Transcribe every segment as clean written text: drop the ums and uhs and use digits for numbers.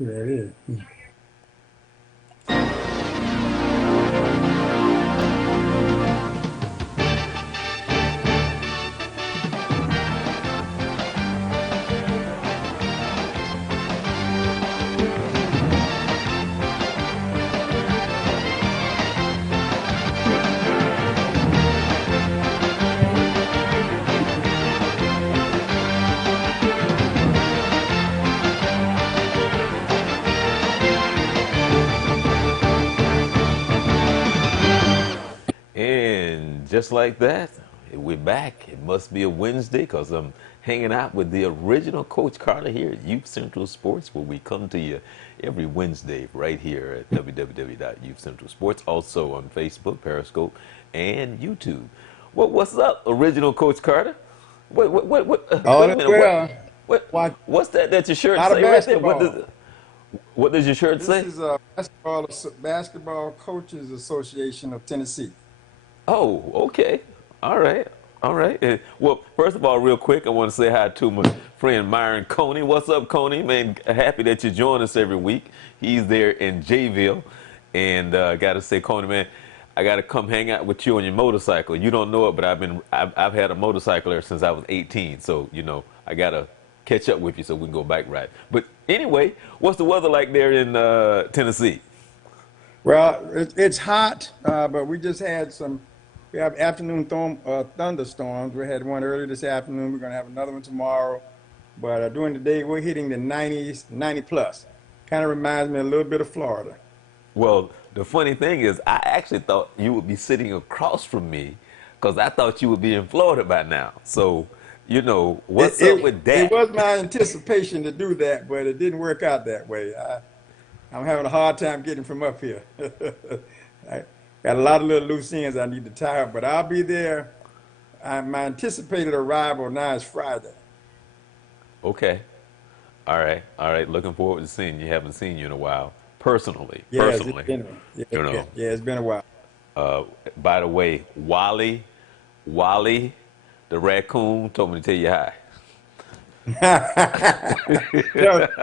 There it is. And just like that, we're back. It must be a Wednesday because I'm hanging out with the original Coach Carter here at Youth Central Sports, where we come to you every Wednesday right here at www.youthcentralsports. Also on Facebook, Periscope, and YouTube. What's up, original Coach Carter? All Wait a is minute. well. Watch What's that your a shirt lot of say right there? basketball. What does your shirt This say? is a basketball coaches association of Tennessee. Oh, okay. All right. All right. Well, first of all, real quick, I want to say hi to my friend Myron Coney. What's up, Coney? Man, happy that you join us every week. He's there in Jayville. And got to say, Coney, man, I got to come hang out with you on your motorcycle. You don't know it, but I've had a motorcycle ever since I was 18. So, I got to catch up with you so we can go bike ride. But anyway, what's the weather like there in Tennessee? Well, it's hot, but we just had we have afternoon thunderstorms. We had one earlier this afternoon. We're going to have another one tomorrow. But during the day, we're hitting the 90s, 90 plus. Kind of reminds me a little bit of Florida. Well, the funny thing is, I actually thought you would be sitting across from me because I thought you would be in Florida by now. So, It, what's up it, with it that? was my anticipation to do that, but it didn't work out that way. I'm having a hard time getting from up here. I got a lot of little loose ends I need to tie up, but I'll be there. My anticipated arrival now is Friday. Okay. All right. All right. Looking forward to seeing you. Haven't seen you in a while. Personally. Yes, Personally. yeah, You yeah, know. yeah, it's been a while. By the way, Wally, the raccoon, told me to tell you hi.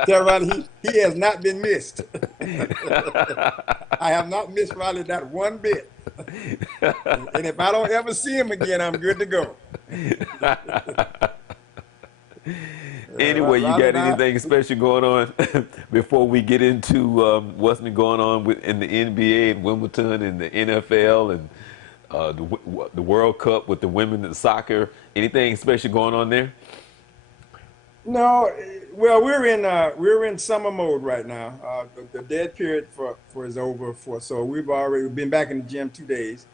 Tell Riley he has not been missed. I have not missed Riley not one bit. And if I don't ever see him again, I'm good to go. Anyway, you Riley got and I, anything special going on before we get into what's been going on in the NBA and Wimbledon and the NFL and the World Cup with the women in soccer? Anything special going on there? no, well, we're in summer mode right now. The dead period for is over for so we've been back in the gym 2 days,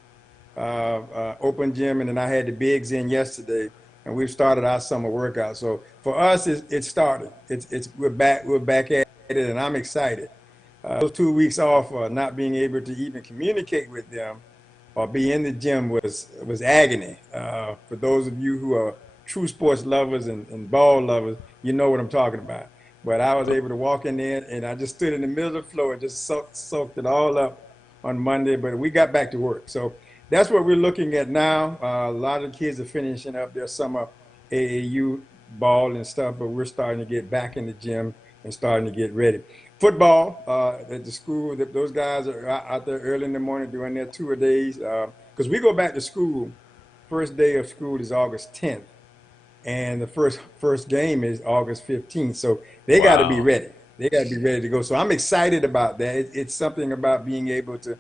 open gym, and then I had the bigs in yesterday, and we've started our summer workout. So for us, it started. It's we're back at it, and I'm excited. Those 2 weeks off, not being able to even communicate with them or be in the gym was agony. For those of you who are true sports lovers and ball lovers, you know what I'm talking about. But I was able to walk in there and I just stood in the middle of the floor and just soaked it all up on Monday. But we got back to work. So that's what we're looking at now. A lot of the kids are finishing up their summer AAU ball and stuff, but we're starting to get back in the gym and starting to get ready. Football at the school, those guys are out there early in the morning doing their tour days because we go back to school. First day of school is August 10th, and the first game is August 15th. So they got to be Wow. ready. They got to be ready to go. So I'm excited about that. It's something about being able to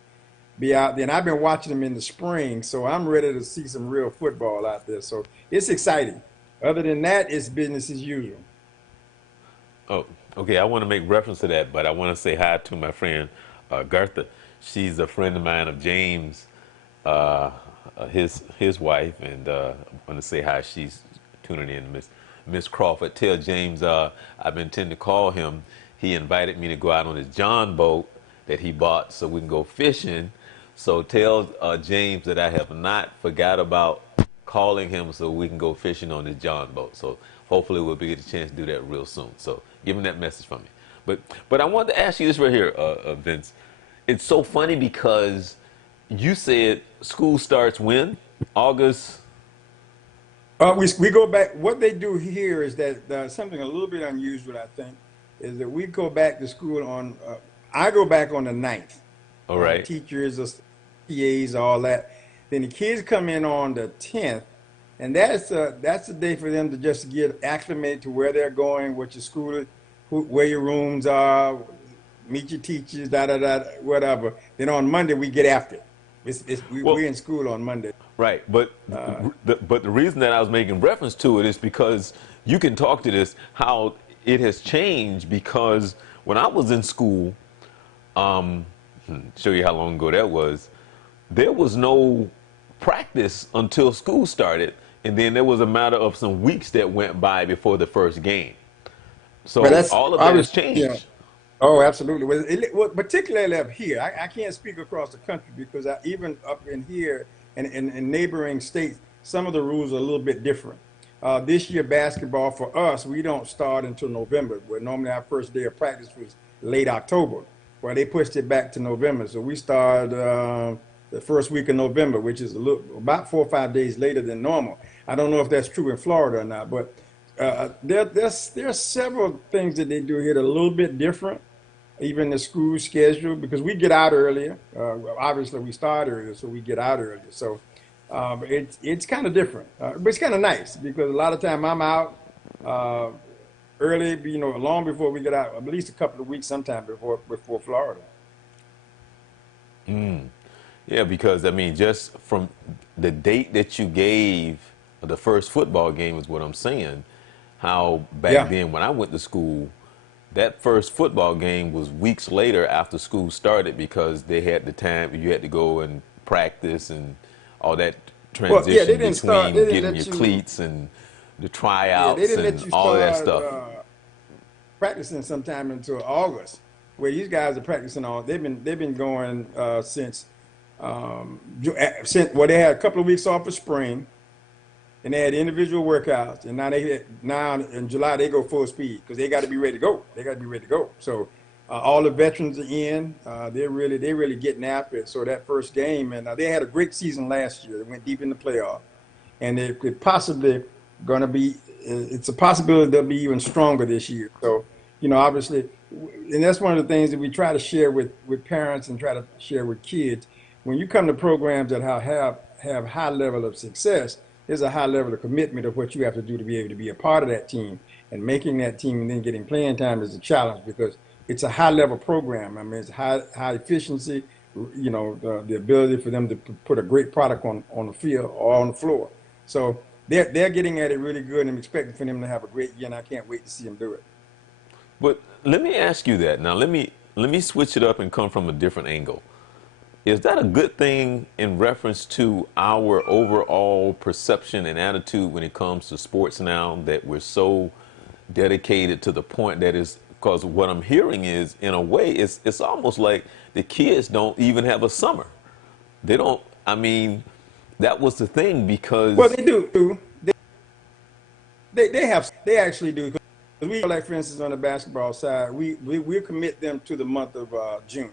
be out there. And I've been watching them in the spring, so I'm ready to see some real football out there. So it's exciting. Other than that, it's business as usual. Oh, okay. I want to make reference to that, but I want to say hi to my friend Gertha. She's a friend of mine of James, his wife, and I want to say hi. She's tuning in, Miss Crawford. Tell James I've been intending to call him. He invited me to go out on his John boat that he bought so we can go fishing. So tell James that I have not forgot about calling him so we can go fishing on his John boat. So hopefully we'll be get a chance to do that real soon. So give him that message from me. But I wanted to ask you this right here, Vince. It's so funny because you said school starts when? August. We go back. What they do here is that something a little bit unusual, I think. is that we go back to school on, I go back on the 9th. All right. Teachers, PAs, all that. Then the kids come in on the 10th, and that's the day for them to just get acclimated to where they're going, what your school is, where your rooms are, meet your teachers, da da da, whatever. Then on Monday we get after it. Well, We're in school on Monday. right, but the reason that I was making reference to it is because you can talk to this how it has changed because when I was in school, show you how long ago that was. There was no practice until school started, and then there was a matter of some weeks that went by before the first game. But So that's all of that has obviously, changed. oh, absolutely. Well, particularly up here, I can't speak across the country because even up in here and in neighboring states, some of the rules are a little bit different. This year, basketball for us, we don't start until November, where normally our first day of practice was late October. Well, they pushed it back to November, so we start the first week of November, which is about 4 or 5 days later than normal. I don't know if that's true in Florida or not, but there's several things that they do here that are a little bit different, even the school schedule, because we get out earlier. Well, obviously, we start earlier, so we get out earlier. So it's kind of different, but it's kind of nice because a lot of time I'm out uh, early, long before we get out, at least a couple of weeks, sometime before Florida. Yeah, because I mean, just from the date that you gave the first football game is what I'm saying. How back Yeah. then when I went to school, that first football game was weeks later after school started because they had the time you had to go and practice and all that Well, yeah, they transition didn't start. They between didn't getting your let you. cleats and the Yeah, they tryouts didn't let and you all of that start stuff. practicing sometime until August. Where these guys are practicing all. They've been going since well they had a couple of weeks off for spring, and they had individual workouts, and now in July they go full speed because they got to be ready to go. They got to be ready to go. So all the veterans are in. They're really getting after it. So that first game, and they had a great season last year. They went deep in the playoff, and they could possibly going to be. It's a possibility they'll be even stronger this year. So obviously, and that's one of the things that we try to share with parents and try to share with kids. When you come to programs that have high level of success, there's a high level of commitment of what you have to do to be able to be a part of that team, and making that team and then getting playing time is a challenge because it's a high level program. I mean, it's high efficiency, the ability for them to put a great product on the field or on the floor. So they're getting at it really good, and I'm expecting for them to have a great year, and I can't wait to see them do it. But let me ask you that now. Let me switch it up and come from a different angle. Is that a good thing in reference to our overall perception and attitude when it comes to sports now that we're so dedicated to the point that is because what I'm hearing is in a way it's almost like the kids don't even have a summer. They don't I mean that was the thing Well, because they do. They actually do. 'Cause we, like for instance, on the basketball side, we commit them to the month of June.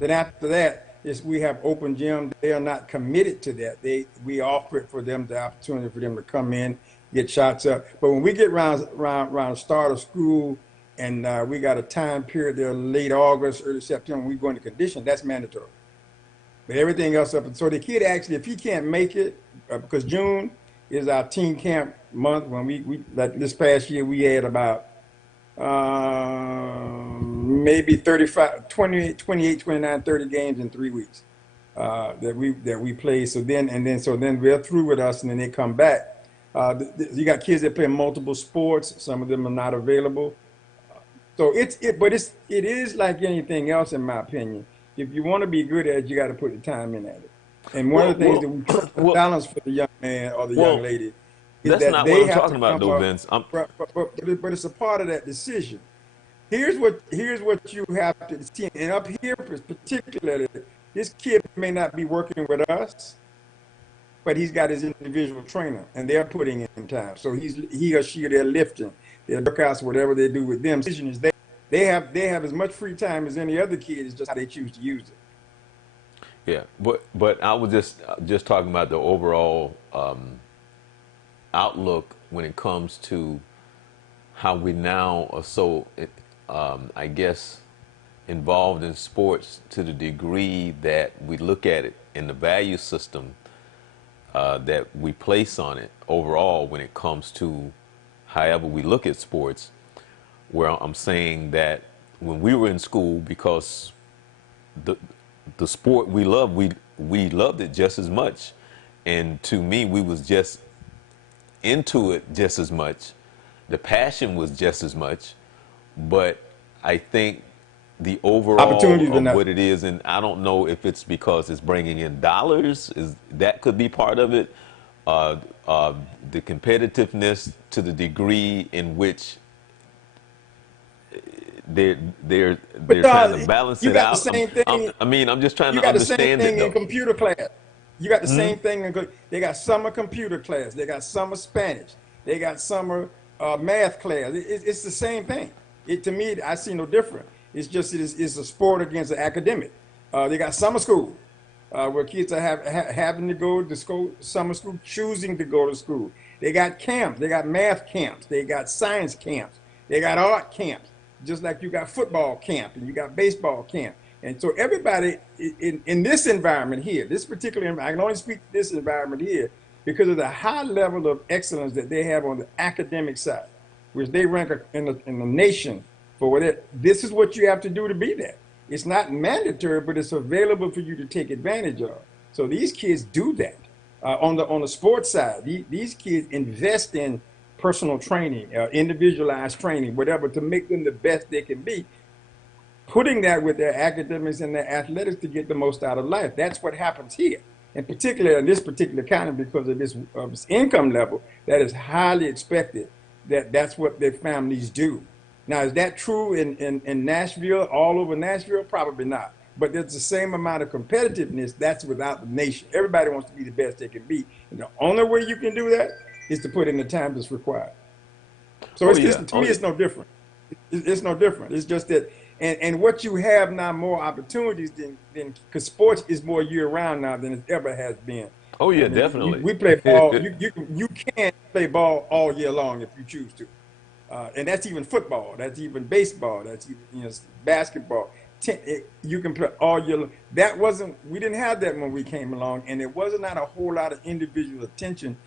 Then after that is we have open gym. They are not committed to that. We offer it for them the opportunity for them to come in, get shots up. But when we get around start of school and we got a time period there late August, early September, we go into condition. That's mandatory. But everything else up. So the kid actually, if he can't make it, because June is our teen camp month. When we like this past year, we had about maybe 35, 28, 28, 29, 30 games in 3 weeks that we played. So then they're through with us, and then they come back. You got kids that play multiple sports. Some of them are not available. So it is like anything else, in my opinion. If you want to be good at it, you got to put the time in at it. And one well of the things that well we try to well balance for the young man or the young well lady is that's that not what they I'm have to talking about come though, up, Vince. but it's a part of that decision. Here's what you have to see, and up here particularly, this kid may not be working with us, but he's got his individual trainer, and they're putting in time. So he or she they're lifting, their workouts, whatever they do with them. Decision is they have as much free time as any other kid. It's just how they choose to use it. Yeah, but I was just talking about the overall outlook when it comes to how we now are so I guess, involved in sports to the degree that we look at it in the value system that we place on it overall when it comes to however we look at sports, where I'm saying that when we were in school, because the the sport we love, we loved it just as much, and to me, we was just into it just as much. The passion was just as much, but I think the overall Opportunities were of not. what it is, and I don't know if it's because it's bringing in dollars, is that could be part of it. Uh, uh, the competitiveness to the degree in which they're they're But they're trying to balance you it got the out. same thing. I mean, I'm just trying You to got the same understand it thing in though. computer class. You got the same thing they got summer computer class. They got summer Spanish. They got summer math class. It's the same thing. It to me, I see no different. It's just it's a sport against the academic. They got summer school where kids are having to go to school, summer school, choosing to go to school. They got camps. They got math camps. They got science camps. They got art camps. Just like you got football camp and you got baseball camp. And so everybody in this environment here, this particular environment, I can only speak to this environment here because of the high level of excellence that they have on the academic side, which they rank in the nation for what it. This is what you have to do to be there. It's not mandatory, but it's available for you to take advantage of. So these kids do that on the sports side. These kids invest in personal training, individualized training, whatever, to make them the best they can be, putting that with their academics and their athletics to get the most out of life. That's what happens here. In particular, in this particular county, because of this income level, that is highly expected that that's what their families do. Now, is that true in Nashville, all over Nashville? Probably not. But there's the same amount of competitiveness that's without the nation. Everybody wants to be the best they can be. And the only way you can do that is to put in the time that's required. So Oh it's yeah, to oh me, yeah, it's no different. It's no different. It's just that, and what you have now more opportunities than because sports is more year round now than it ever has been. oh I yeah, mean, definitely. we play ball. You can play ball all year long if you choose to, and that's even football. That's even baseball. That's even basketball. You can play all year long. That wasn't. We didn't have that when we came along, and it wasn't not a whole lot of individual attention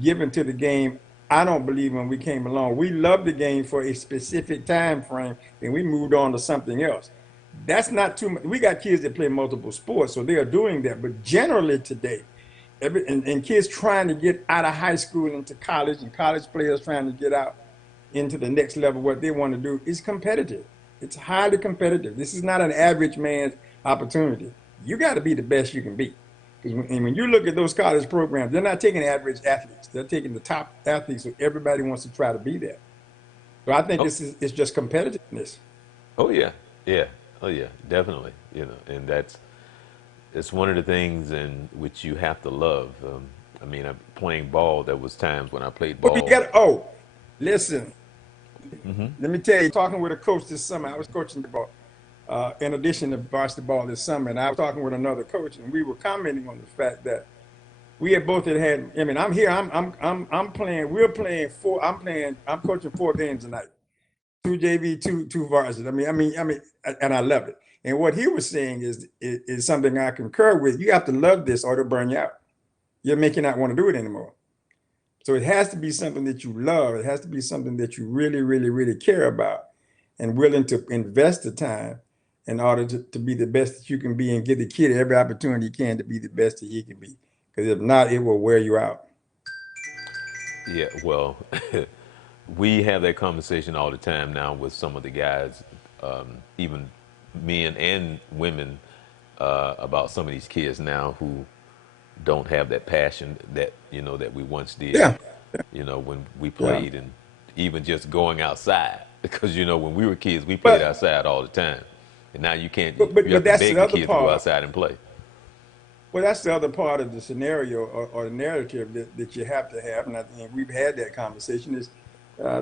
given to the game. I don't believe when we came along. We loved the game for a specific time frame, and we moved on to something else. That's not too much. We got kids that play multiple sports, so they are doing that. But generally today, and kids trying to get out of high school into college, and college players trying to get out into the next level, what they want to do is competitive. It's highly competitive. This is not an average man's opportunity. You got to be the best you can be. Because when you look at those college programs, they're not taking average athletes. They're taking the top athletes, so everybody wants to try to be there. So I think Oh, it's just competitiveness. oh yeah, yeah, oh yeah, definitely. And that's it's one of the things in which you have to love. I mean, I'm playing ball. There was times when I played But we ball. got listen. Let me tell you, talking with a coach this summer, I was coaching the ball. In addition to varsity ball this summer, and I was talking with another coach, and we were commenting on the fact that we had both had. I mean, I'm here. I'm playing. We're playing four. I'm playing. I'm coaching 4 games tonight. Two JV, two varsity. And I love it. And what he was saying is something I concur with. You have to love this, or it'll burn you out. You'll make you not want to do it anymore. So it has to be something that you love. It has to be something that you really, really, really care about and willing to invest the time in order to be the best that you can be and give the kid every opportunity you can to be the best that he can be. Because if not, it will wear you out. Yeah, well, we have that conversation all the time now with some of the guys, even men and women, about some of these kids now who don't have that passion that that we once did. Yeah, When we yeah. played, and even just going outside, because when we were kids, we played But outside all the time, and now you can't. but but You but have to that's beg the the other kids to go part. outside and play. Well, that's the other part of the scenario or the narrative that you have to have, and I think we've had that conversation. Is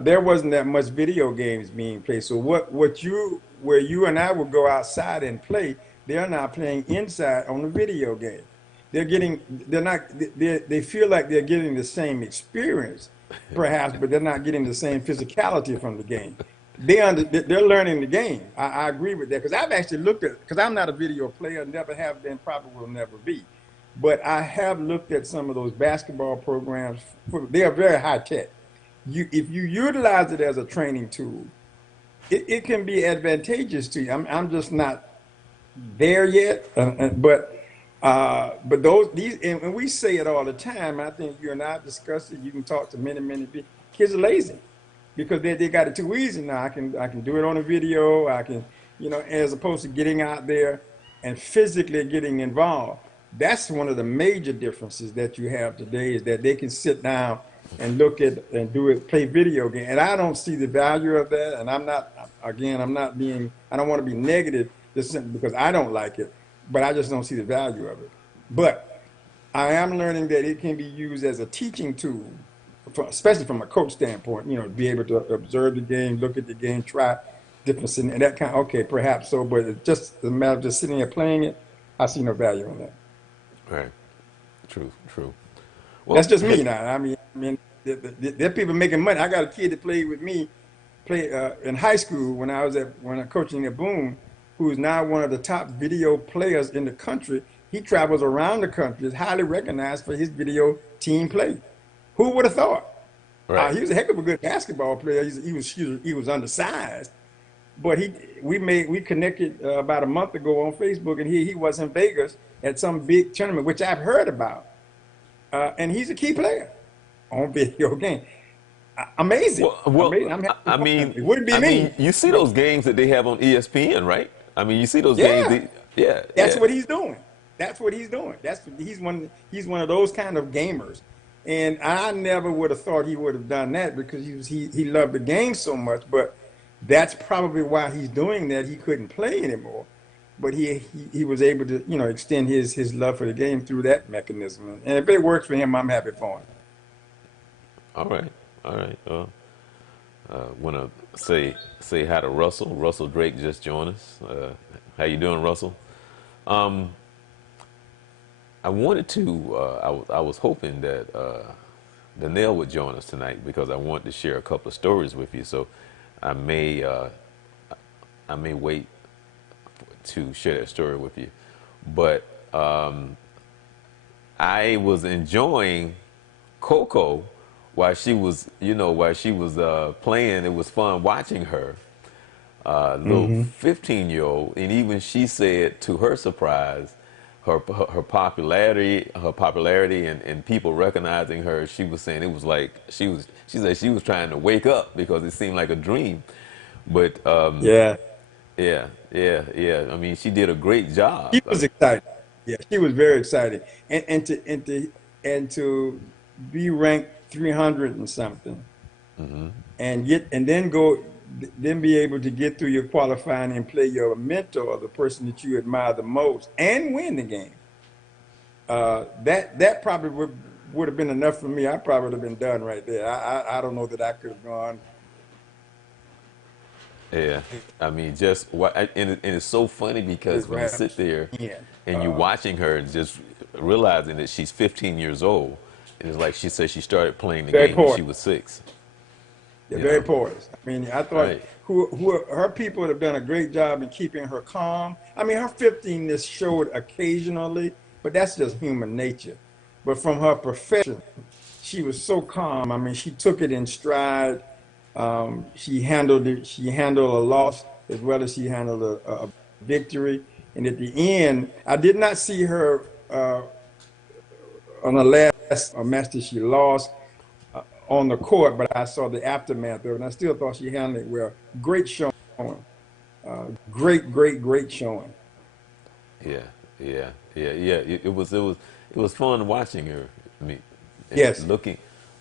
there wasn't that much video games being played. So where you and I would go outside and play, they're now playing inside on the video game. They're not they feel like they're getting the same experience, perhaps, but they're not getting the same physicality from the game. they're learning the game. I agree with that because I've actually looked at because I'm not a video player, never have been, probably will never be. But I have looked at some of those basketball programs. They are very high tech. If you utilize it as a training tool, it can be advantageous to you. I'm just not there yet, but these and we say it all the time. I think you and I discuss it. You can talk to many people. Kids are lazy because they got it too easy now. I can do it on a video. I can, as opposed to getting out there and physically getting involved. That's one of the major differences that you have today is that they can sit down and look at and do it, play video game. And I don't see the value of that. And I'm not being, I don't want to be negative just simply because I don't like it, but I just don't see the value of it. But I am learning that it can be used as a teaching tool, especially from a coach standpoint, to be able to observe the game, look at the game, try different, and that kind of, okay, perhaps so, but it's just a matter of just sitting there playing it. I see no value in that. Right. True. That's Well, just me now. I mean, there are people making money. I got a kid that played with me, play in high school when I coaching at Boone, who is now one of the top video players in the country. He travels around the country, is highly recognized for his video team play. Who would have thought? right. He was a heck of a good basketball player. He was undersized, but we connected about a month ago on Facebook, and he was in Vegas at some big tournament, which I've heard about, and he's a key player on video game. Amazing, amazing. I'm happy for him. It wouldn't be me, You see but those games that they have on ESPN, right? I mean, you see those games. yeah, Yeah, that's yeah, what he's doing. That's what he's doing. He's one of those kind of gamers. And I never would have thought he would have done that because he loved the game so much. But that's probably why he's doing that. He couldn't play anymore, but he was able to extend his love for the game through that mechanism. And if it works for him, I'm happy for him. All right, all right. Want to say hi to Russell. Russell Drake just joined us. How you doing, Russell? Um, I wanted to. I was hoping that Danielle would join us tonight because I wanted to share a couple of stories with you. So I may uh, I may wait to share that story with you. But I was enjoying Coco while she was playing. It was fun watching her, little Hmm. 15-year-old, and even she said to her surprise, her popularity and people recognizing her. She was saying it was like she said she was trying to wake up because it seemed like a dream. But Yeah, yeah. I mean, she did a great job. she I was mean, excited. Yeah, she was very excited, and to be ranked 300 and something, and then be able to get through your qualifying and play your mentor or the person that you admire the most and win the game. That probably would have been enough for me. I probably would have been done right there. I don't know that I could have gone. yeah, I mean, and it's so funny because when you sit Perhaps there in. and you're watching her and just realizing that she's 15 years old, and it's like she said she started playing the Very game when poor. she was 6. They're You very know, poised. I mean, I thought right? who her people have done a great job in keeping her calm. I mean, her 15ness showed occasionally, but that's just human nature. But from her profession, she was so calm. I mean, she took it in stride. She handled it. She handled a loss as well as she handled a victory. And at the end, I did not see her on the last match that she lost on the court, but I saw the aftermath of it, and I still thought she handled it well. Great showing, great showing. Yeah, yeah. It was fun watching her. I mean, and Yes,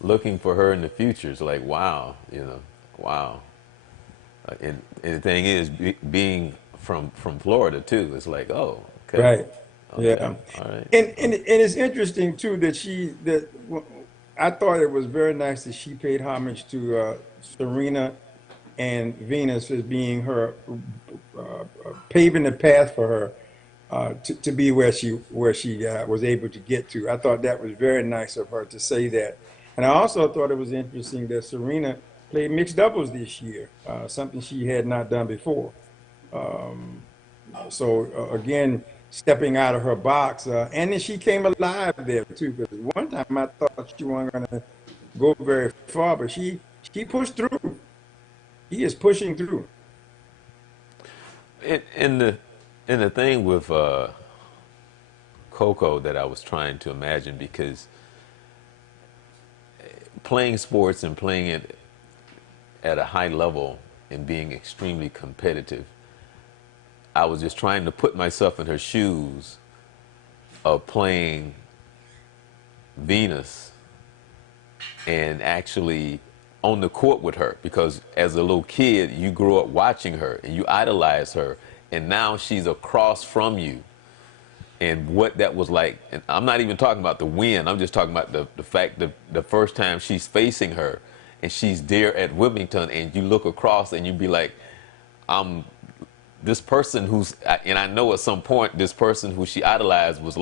looking for her in the future. It's like wow, wow. And the thing is, being from Florida too, it's like oh, right. okay, Yeah, all right, and it's interesting too that I thought it was very nice that she paid homage to Serena and Venus as being her paving the path for her to be where she was able to get to. I thought that was very nice of her to say that, and I also thought it was interesting that Serena. played mixed doubles this year, something she had not done before. Um, so again, stepping out of her box, and then she came alive there too. Because one time I thought she wasn't going to go very far, but she pushed through. He is pushing through. In the thing with Coco that I was trying to imagine, because playing sports and playing it at a high level and being extremely competitive, I was just trying to put myself in her shoes of playing Venus and actually on the court with her, because as a little kid you grew up watching her and you idolize her, and now she's across from you, and what that was like. And I'm not even talking about the win, I'm just talking about the fact that the first time she's facing her and she's there at Wilmington, and you look across and you be like, I'm this person who's, and I know at some point this person who she idolized was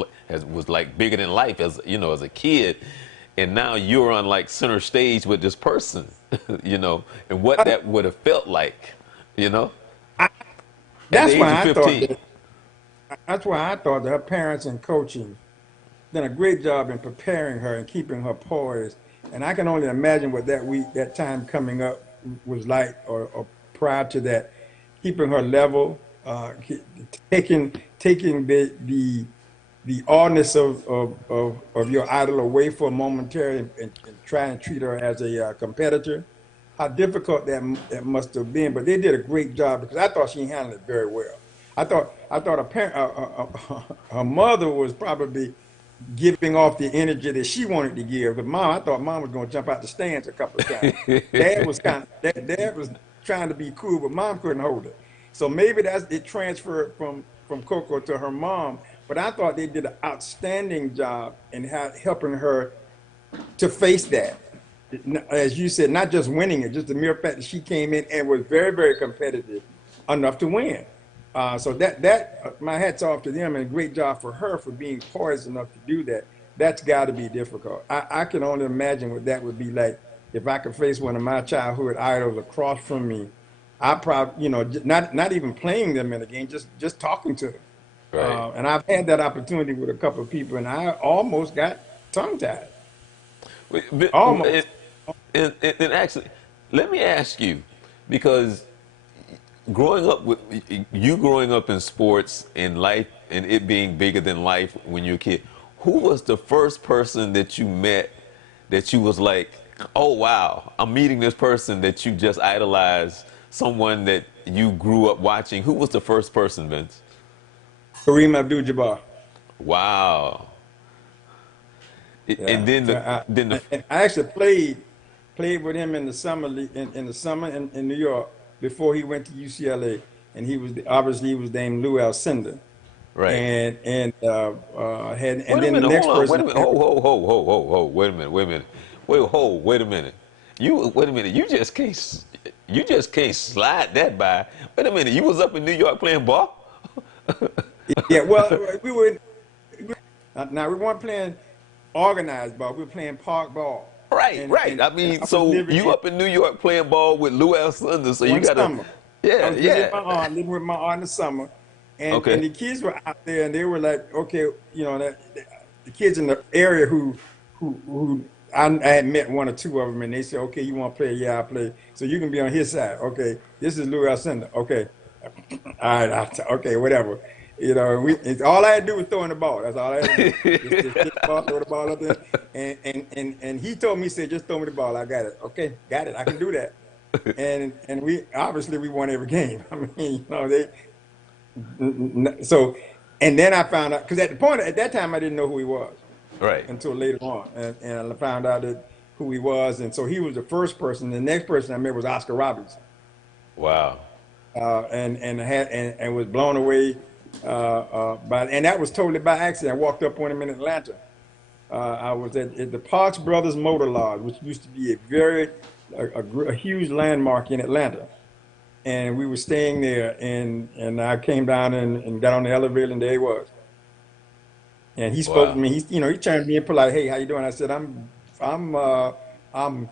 like bigger than life, as you know, as a kid, and now you're on like center stage with this person, you know, and what that would have felt like, you know, at the That's age of why I thought 15. that. That's why I thought that her parents and coaching done a great job in preparing her and keeping her poised. And I can only imagine what that week, that time coming up was like, or prior to that, keeping her level, taking the oddness of your idol away for a momentary, and try and treat her as a competitor. How difficult that must have been, but they did a great job because I thought she handled it very well. I thought her mother was probably giving off the energy that she wanted to give. But I thought mom was going to jump out the stands a couple of times. Dad was trying to be cool, but mom couldn't hold it. So maybe that's it transferred from Coco to her mom. But I thought they did an outstanding job in helping her to face that. As you said, not just winning it, just the mere fact that she came in and was very, very competitive enough to win. So my hats off to them, and a great job for her for being poised enough to do that. That's got to be difficult. I can only imagine what that would be like if I could face one of my childhood idols across from me. I probably, not even playing them in a game, just talking to them. Right. And I've had that opportunity with a couple of people, and I almost got tongue tied. And, Almost. and actually, let me ask you, because growing up in sports and life and it being bigger than life when you're a kid, who was the first person that you met that you was like, oh wow, I'm meeting this person that you just idolized, someone that you grew up watching? Who was the first person, Vince? Kareem Abdul-Jabbar. Wow. And Yeah, then I actually played with him in the summer in the summer in New York before he went to UCLA, and obviously he was named Lou Alcindor, right. and Wait a then the minute, next hold on. person Wait a I minute. Ho, ever. ho, ho, ho, ho, ho. Wait a minute. Wait a minute. Wait a minute. Wait a minute. You just can't slide that by. Wait a minute. You was up in New York playing ball? Yeah, well, now we weren't playing organized ball, we were playing park ball, Right, and right. and, I and mean, I was so living you in up in New York playing ball with Lou Alcindor, so you one gotta, summer. I yeah, was visiting yeah. my aunt, living with my aunt in the summer, and Okay, the kids were out there, and they were like, okay, the kids in the area who I had met one or two of them, and they said, okay, you want to play? Yeah, I play. So you can be on his side. Okay, this is Louis Alcindor. Okay, all right, okay, whatever. All I had to do was throw in the ball. That's all I had to do. Just get the ball, throw the ball up there, and he told me, he said, just throw me the ball. I got it. Okay, got it. I can do that. And we obviously we won every game. I mean, so, and then I found out, because at that time I didn't know who he was right. until later on, and I found out who he was, and so he was the first person. The next person I met was Oscar Robertson, Wow. and was blown away and that was totally by accident. I walked up on him in Atlanta. I was at the Parks Brothers Motor Lodge, which used to be a huge landmark in Atlanta, and we were staying there, and I came down and got on the elevator, and there he was. And he spoke to Wow. me. He turned to me and polite, "Hey, how you doing?" I said, "I'm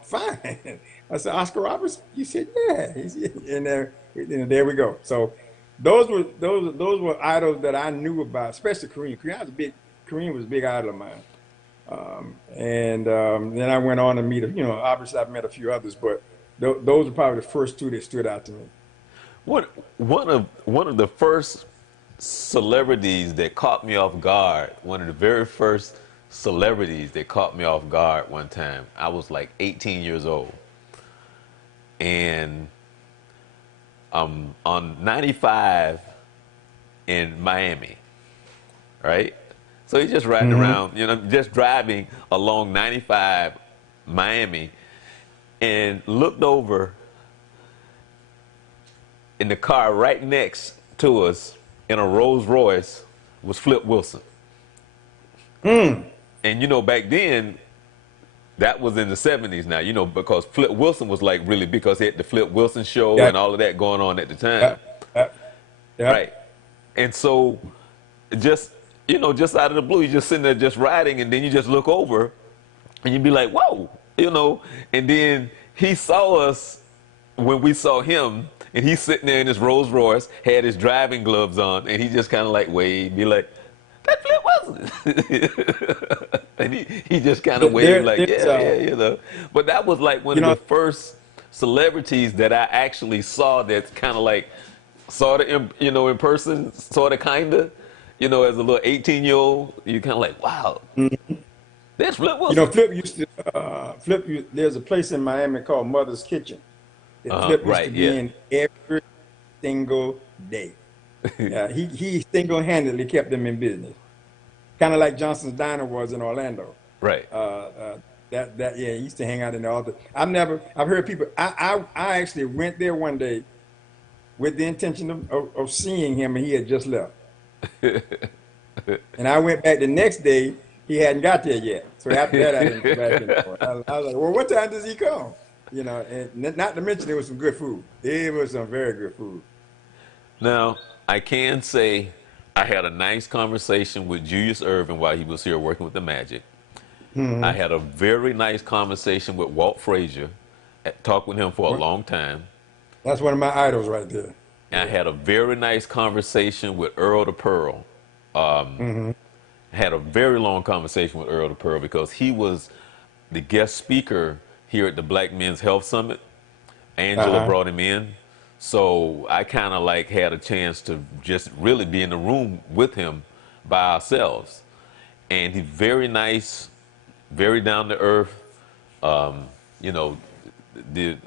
fine." I said, Oscar Robertson? He said, yeah. And there we go. So those were idols that I knew about, especially Kareem. Kareem was a big idol of mine. And then I went on to meet, obviously I've met a few others, but those are probably the first two that stood out to me. One of the first celebrities that caught me off guard, one of the very first celebrities that caught me off guard one time, I was like 18 years old. And on 95 in Miami, right? So he's just riding Hmm. around, just driving along 95 Miami and looked over in the car right next to us in a Rolls Royce was Flip Wilson. Mm. And back then, that was in the 70s now, because Flip Wilson was like really, because he had the Flip Wilson show Yeah, and all of that going on at the yeah, time. yeah, yeah. Right. And so just, just out of the blue, you're just sitting there just riding and then you just look over and you'd be like, whoa, and then he saw us when we saw him and he's sitting there in his Rolls Royce, had his driving gloves on, and he just kind of like waved, be like, that Flip Wilson. And he just kind of waved like, There's yeah, yeah, But that was like one you of the know, first celebrities that I actually saw that's kind of like, sort of, in person, sort of, kind of, as a little 18-year-old, you kind of like, wow, that's Flip Wilson. Flip used to there's a place in Miami called Mother's Kitchen that Flip used to Right, be yeah, in every single day. He single-handedly kept them in business, kind of like Johnson's Diner was in Orlando. right. That yeah, he used to hang out in the altar. I've heard people. I actually went there one day with the intention of seeing him, and he had just left. And I went back the next day. He hadn't got there yet. So after that, I didn't go back anymore. I was like, well, what time does he come? And not to mention there was some good food. It was some very good food. Now, I can say I had a nice conversation with Julius Irvin while he was here working with the Magic. I Hmm. had a very nice conversation with Walt Frazier. Talked with him for a long time. That's one of my idols right there. And I Yeah. had a very nice conversation with Earl the Pearl. Hmm. Had a very long conversation with Earl the Pearl because he was the guest speaker here at the Black Men's Health Summit. Angela Uh-huh. brought him in. So I kind of like had a chance to just really be in the room with him by ourselves. And he's very nice, very down to earth. You know, the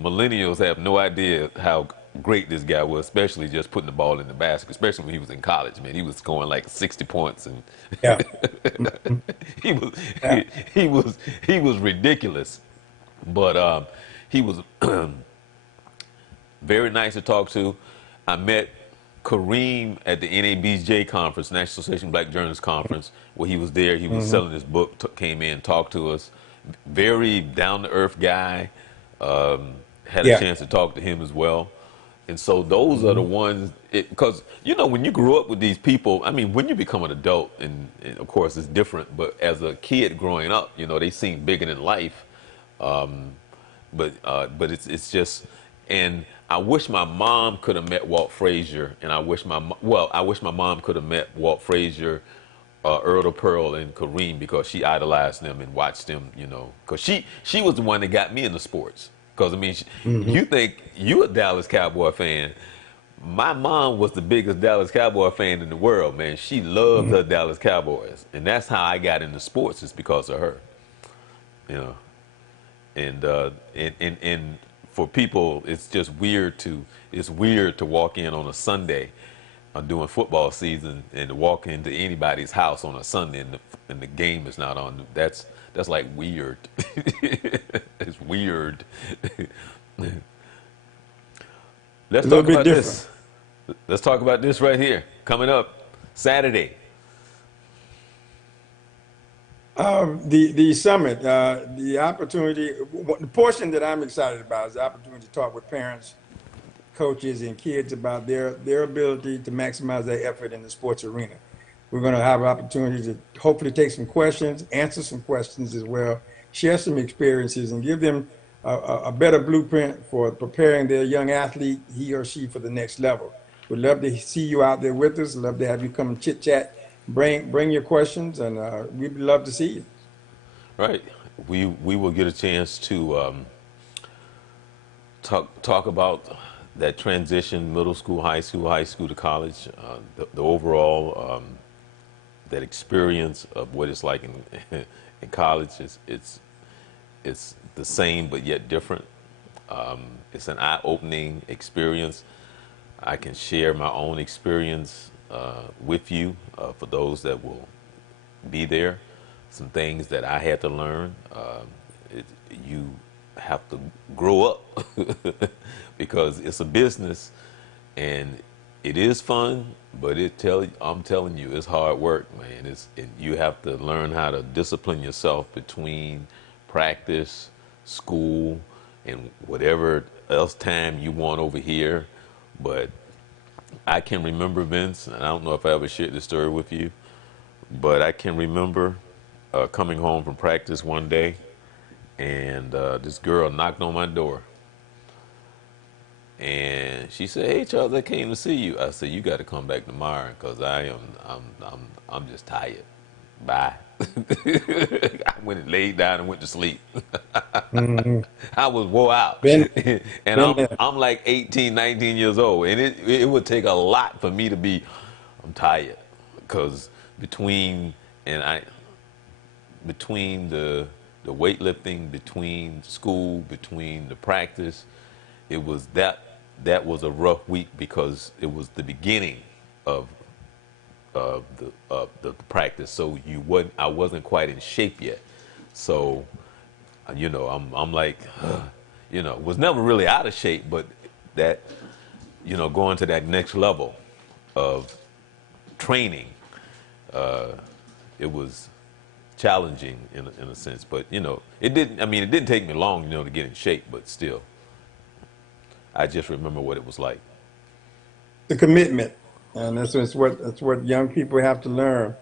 millennials have no idea how great this guy was, especially just putting the ball in the basket, especially when he was in college, man. He was scoring like 60 points and Yeah. Mhm. he was Yeah. he was he was ridiculous. But he was very nice to talk to. I met Kareem at the NABJ conference, National Association of Black Journalists Conference, where he was there. He was Hmm. selling his book, came in, talked to us. Very down to earth guy. Had a Yeah. chance to talk to him as well. And so those are the Hmm. ones, because, when you grew up with these people, I mean, when you become an adult, and of course it's different, but as a kid growing up, they seem bigger than life. But it's just, and I wish my mom could have met Walt Frazier, and I wish my mom could have met Walt Frazier, Earl the Pearl, and Kareem because she idolized them and watched them, because she was the one that got me into sports. Because I mean, Hmm. you think you a Dallas Cowboy fan? My mom was the biggest Dallas Cowboy fan in the world, man. She loved Hmm. her Dallas Cowboys, and that's how I got into sports. Is because of her, you know and for people it's weird to walk in on a Sunday during football season and to walk into anybody's house on a Sunday and the game is not on. That's like weird. It's weird. Let's A little talk bit about different. this. Let's talk about this right here coming up Saturday. The summit, the opportunity, the portion that I'm excited about is the opportunity to talk with parents, coaches, and kids about their ability to maximize their effort in the sports arena. We're going to have an opportunity to hopefully take some questions, answer some questions as well, share some experiences, and give them a better blueprint for preparing their young athlete, he or she, for the next level. We'd love to see you out there with us. Love to have you come and chit chat. Bring your questions, and we'd love to see you. Right. We will get a chance to talk about that transition, middle school, high school to college, the overall that experience of what it's like in in college. It's the same but yet different. It's an eye-opening experience. I can share my own experience with you for those that will be there. Some things that I had to learn. You have to grow up because it's a business and it is fun, but I'm telling you, it's hard work, man. You have to learn how to discipline yourself between practice, school, and whatever else time you want over here. But I can remember, Vince, and I don't know if I ever shared this story with you, but I can remember coming home from practice one day, and this girl knocked on my door, and she said, "Hey, Charles, I came to see you." I said, "You got to come back tomorrow, because I'm just tired. Bye." I went and laid down and went to sleep. Mhm. I was wore out, Been and been there. I'm like 18, 19 years old, and it would take a lot for me to be. I'm tired, because between and I between the weightlifting, between school, between the practice, it was that was a rough week because it was the beginning of of the practice. So I wasn't quite in shape yet. So I'm like, was never really out of shape, but that going to that next level of training, it was challenging in a sense. But it didn't. I mean, it didn't take me long, to get in shape. But still, I just remember what it was like. The commitment, and that's what young people have to learn.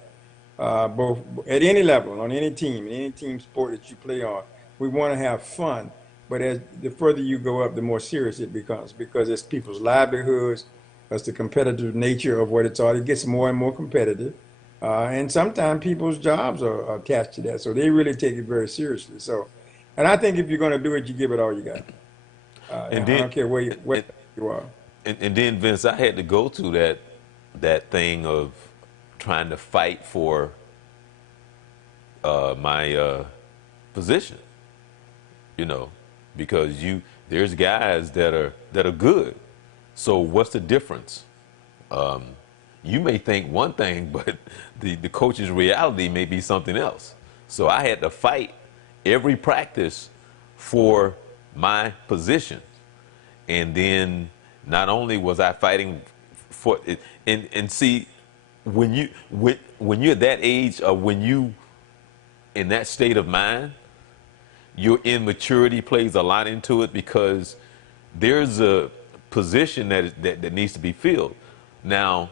Both at any level, on any team sport that you play on. We want to have fun, but as the further you go up, the more serious it becomes because it's people's livelihoods. That's the competitive nature of what it's all. It gets more and more competitive, and sometimes people's jobs are attached to that, so they really take it very seriously. So, and I think if you're going to do it, you give it all you got. And I then, don't care where and, you are. and then Vince, I had to go through that thing of trying to fight for my position, you know, because there's guys that are good. So what's the difference? You may think one thing, but the coach's reality may be something else. So I had to fight every practice for my position. And then not only was I fighting for it, and see, when you're that age, or when you in that state of mind, your immaturity plays a lot into it because there's a position that needs to be filled. Now,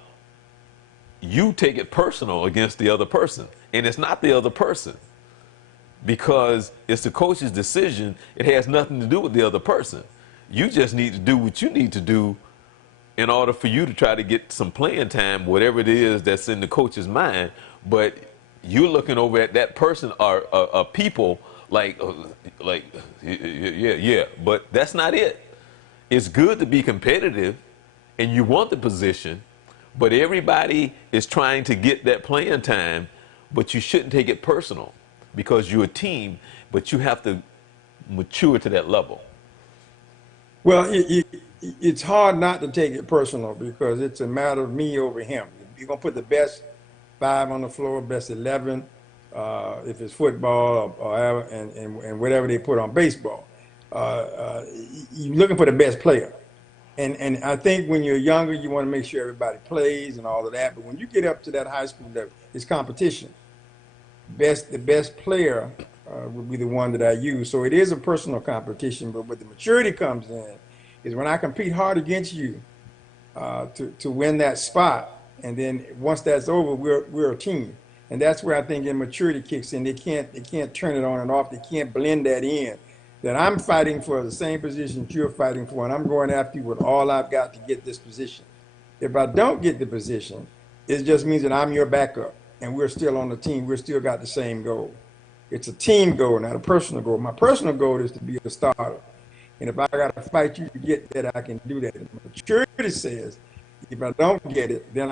you take it personal against the other person, and it's not the other person because it's the coach's decision. It has nothing to do with the other person. You just need to do what you need to do in order for you to try to get some playing time, whatever it is that's in the coach's mind. But you're looking over at that person or people like yeah, but that's not it. It's good to be competitive and you want the position, but everybody is trying to get that playing time, but you shouldn't take it personal because you're a team, but you have to mature to that level. Well, it's hard not to take it personal because it's a matter of me over him. You're gonna put the best five on the floor, best 11, if it's football and whatever they put on baseball. You're looking for the best player. And I think when you're younger, you want to make sure everybody plays and all of that. But when you get up to that high school level, it's competition. The best player would be the one that I use. So it is a personal competition. But where the maturity comes in is when I compete hard against you to win that spot. And then once that's over, we're a team. And that's where I think immaturity kicks in. They can't turn it on and off. They can't blend that in. that I'm fighting for the same position you're fighting for, and I'm going after you with all I've got to get this position. If I don't get the position, it just means that I'm your backup, and we're still on the team. We're still got the same goal. It's a team goal, not a personal goal. My personal goal is to be a starter. And if I got to fight you to get that, I can do that. And maturity says, if I don't get it, then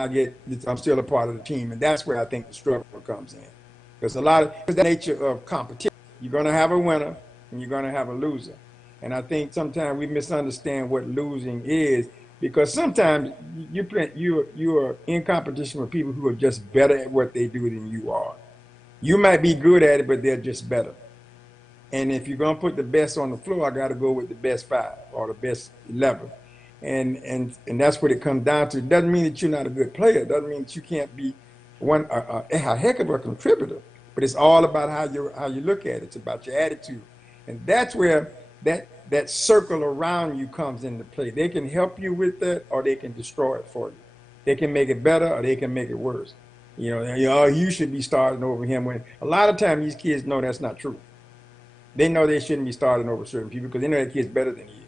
I'm still a part of the team. And that's where I think the struggle comes in. Because it's the nature of competition. You're going to have a winner and you're going to have a loser. And I think sometimes we misunderstand what losing is, because sometimes you are in competition with people who are just better at what they do than you are. You might be good at it, but they're just better. And if you're going to put the best on the floor, I got to go with the best 5 or the best 11. And that's what it comes down to. It doesn't mean that you're not a good player. It doesn't mean that you can't be a heck of a contributor. But it's all about how you look at it. It's about your attitude. And that's where that circle around you comes into play. They can help you with that, or they can destroy it for you. They can make it better, or they can make it worse. You should be starting over him. When a lot of times these kids know that's not true. They know they shouldn't be starting over certain people because they know that kid's better than he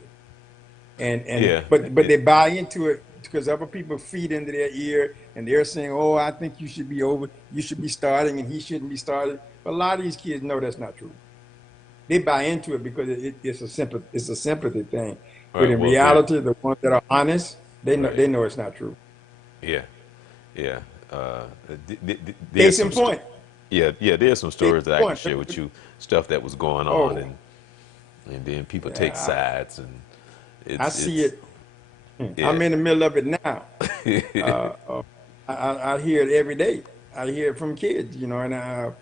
is. But they buy into it because other people feed into their ear and they're saying, "Oh, I think you should be starting, and he shouldn't be starting." But a lot of these kids know that's not true. They buy into it because it's a sympathy thing. But in reality, the ones that are honest, they know it's not true. Yeah, yeah. Case in point. Yeah. There's some stories that I can share with you, stuff that was going on, and then people take sides, and I see it. Yeah. I'm in the middle of it now. I hear it every day. I hear it from kids, and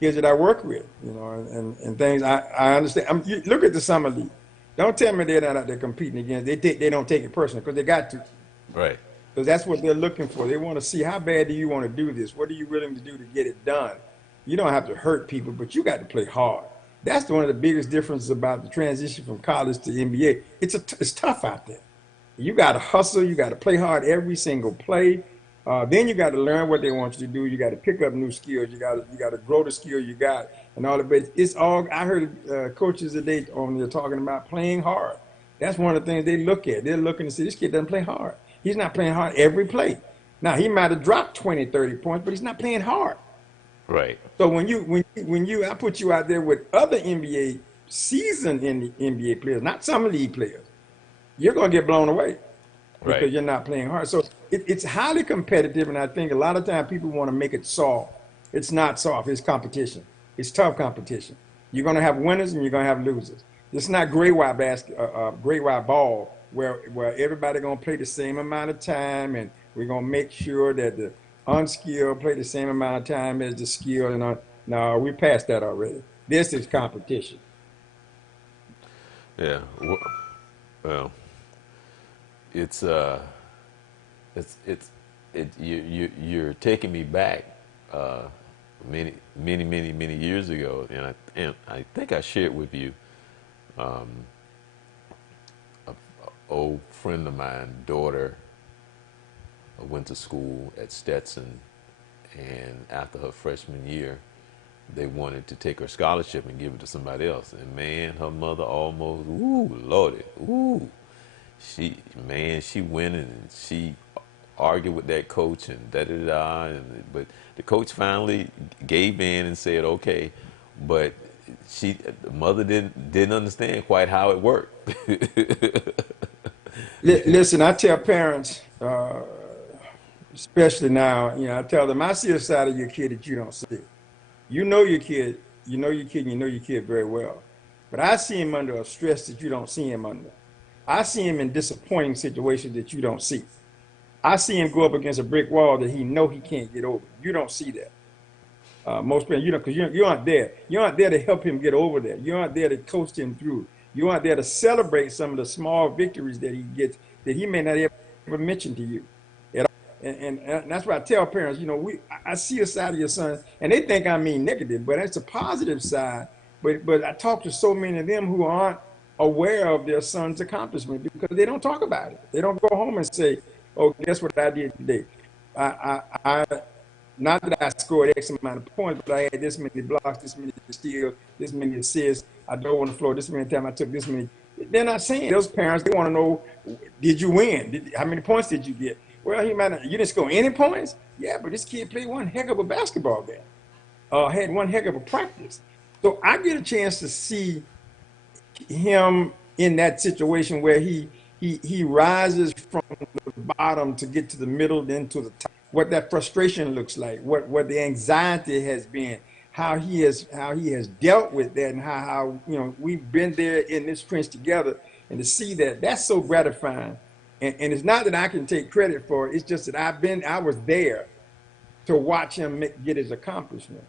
kids that I work with, and things. I understand. Look at the summer league. Don't tell me they're not out there competing against. They don't take it personally because they got to. Right. Because that's what they're looking for. They want to see, how bad do you want to do this? What are you willing to do to get it done? You don't have to hurt people, but you got to play hard. That's one of the biggest differences about the transition from college to NBA. It's tough out there. You got to hustle. You got to play hard every single play. Then you got to learn what they want you to do. You got to pick up new skills. You got to grow the skill you got and all that. But it's all. I heard coaches today on there talking about playing hard. That's one of the things they look at. They're looking to see, this kid doesn't play hard. He's not playing hard every play. Now, he might have dropped 20, 30 points, but he's not playing hard. Right. So I put you out there with other seasoned NBA players, not summer league players, you're going to get blown away because you're not playing hard. So it's highly competitive, and I think a lot of times people want to make it soft. It's not soft. It's competition. It's tough competition. You're going to have winners and you're going to have losers. It's not gray wire ball where everybody going to play the same amount of time, and we're going to make sure that the unskilled play the same amount of time as the skilled. No, we passed that already. This is competition. Yeah. Well, you're taking me back many years ago, and I think I shared with you. An old friend of mine, daughter, went to school at Stetson, and after her freshman year, they wanted to take her scholarship and give it to somebody else. And man, her mother almost, Lordy, she went and she argued with that coach and but the coach finally gave in and said okay, but the mother didn't understand quite how it worked. Listen, I tell parents, especially now, I tell them, I see a side of your kid that you don't see. You know your kid, and you know your kid very well. But I see him under a stress that you don't see him under. I see him in disappointing situations that you don't see. I see him go up against a brick wall that he can't get over. You don't see that. Most parents, because you aren't there. You aren't there to help him get over that. You aren't there to coach him through. You aren't there to celebrate some of the small victories that he gets that he may not ever mention to you. And that's why I tell parents, I see a side of your son, and they think I mean negative, but it's a positive side. But I talk to so many of them who aren't aware of their son's accomplishment because they don't talk about it. They don't go home and say, "Oh, guess what I did today? not that I scored X amount of points, but I had this many blocks, this many steals, this many assists. I dove on the floor this many times. I took this many. They're not saying those parents. They want to know, did you win? How many points did you get? Well, he might not, you didn't score any points. Yeah, but this kid played one heck of a basketball game. Had one heck of a practice. So I get a chance to see him in that situation where he rises from the bottom to get to the middle, then to the top. What that frustration looks like, what the anxiety has been, how he has dealt with that, and how we've been there in this trench together, and to see that, that's so gratifying. And it's not that I can take credit for it. It's just that I was there to watch him get his accomplishment.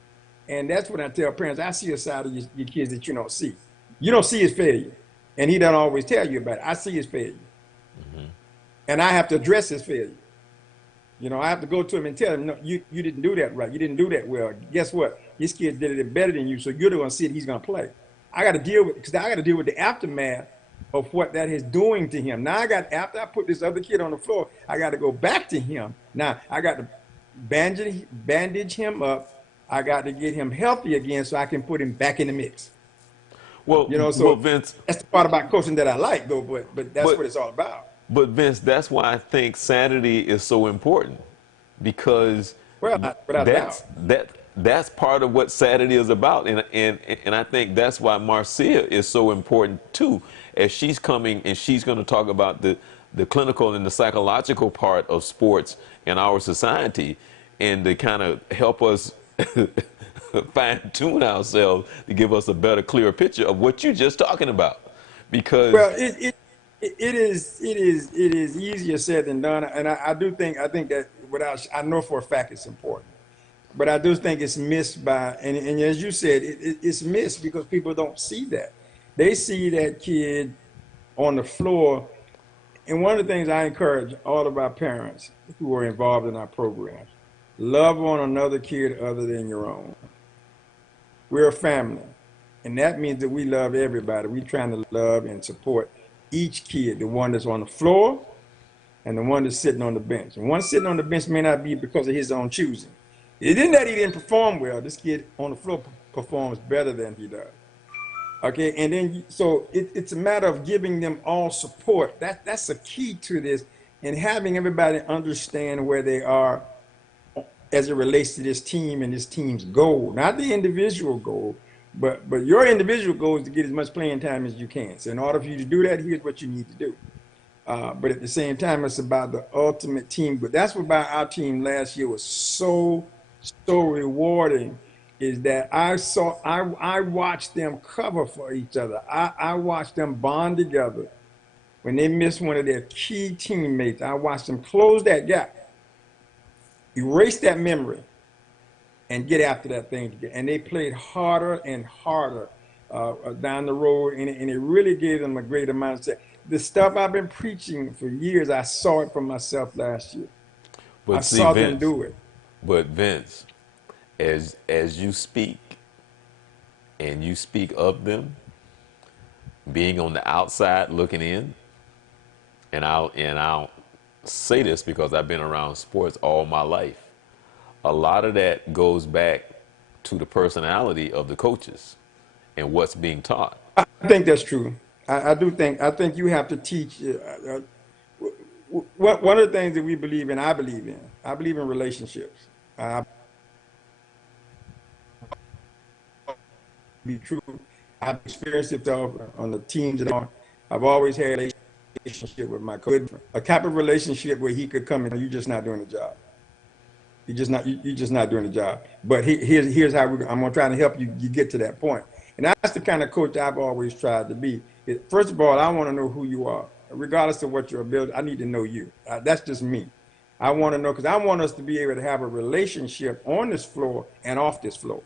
And that's what I tell parents. I see a side of your kids that you don't see. You don't see his failure. And he doesn't always tell you about it. I see his failure. Mm-hmm. And I have to address his failure. I have to go to him and tell him, no, you didn't do that right. You didn't do that well. Guess what? This kid did it better than you, so you're the one to see it. He's going to play. I got to deal with the aftermath of what that is doing to him. Now after I put this other kid on the floor, I got to go back to him. Now I got to bandage him up. I got to get him healthy again so I can put him back in the mix. Well, Vince, that's the part about coaching that I like, though. But that's what it's all about. But Vince, that's why I think Saturday is so important, because that's part of what Saturday is about, and I think that's why Marcia is so important too, as she's coming and she's going to talk about the clinical and the psychological part of sports in our society, and to kind of help us fine tune ourselves to give us a better, clearer picture of what you're just talking about. Because it is easier said than done, and I think that I know for a fact it's important, but I do think it's missed by, and as you said, it's missed because people don't see that. They see that kid on the floor, and one of the things I encourage all of our parents who are involved in our programs: love on another kid other than your own. We're a family, and that means that we love everybody. We're trying to love and support each kid, the one that's on the floor and the one that's sitting on the bench. And one sitting on the bench may not be because of his own choosing. It isn't that he didn't perform well. This kid on the floor performs better than he does. Okay, and then so it's a matter of giving them all support. That's a key to this, and having everybody understand where they are as it relates to this team and this team's goal, not the individual goal, but your individual goal is to get as much playing time as you can. So in order for you to do that, here's what you need to do. But at the same time, it's about the ultimate team. But that's what about our team last year was so rewarding, is that I watched them cover for each other. I watched them bond together. When they missed one of their key teammates, I watched them close that gap, erase that memory, and get after that thing again. And they played harder and harder down the road, and it really gave them a great amount of the stuff I've been preaching for years. I saw it for myself last year. But I saw them do it. But Vince, as you speak, and you speak of them, being on the outside looking in, and I'll say this because I've been around sports all my life. A lot of that goes back to the personality of the coaches and what's being taught. I think that's true. I think you have to teach. One of the things that we believe in, I believe in relationships. Be true. I've experienced it on the teams that I've always had a relationship with my coach, a type of relationship where he could come and you're just not doing the job. You're just not doing the job. But here's how I'm gonna try to help you get to that point. And that's the kind of coach I've always tried to be. First of all, I want to know who you are, regardless of what your ability. I need to know you. That's just me. I want to know, because I want us to be able to have a relationship on this floor and off this floor.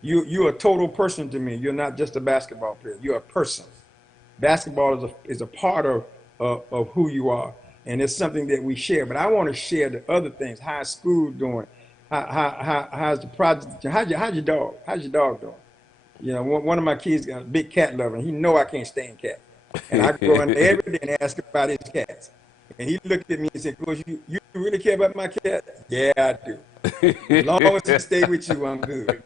You're a total person to me. You're not just a basketball player. You're a person. Basketball is a part of who you are, and it's something that we share. But I want to share the other things. How's school doing? How's the project? How's your dog? How's your dog doing? You know, one of my kids got a big cat lover, and he know I can't stand cats. And I go in every day and ask him about his cats. And he looked at me and said, "Coach, you really care about my cat?" "Yeah, I do." As long as he stay with you, I'm good.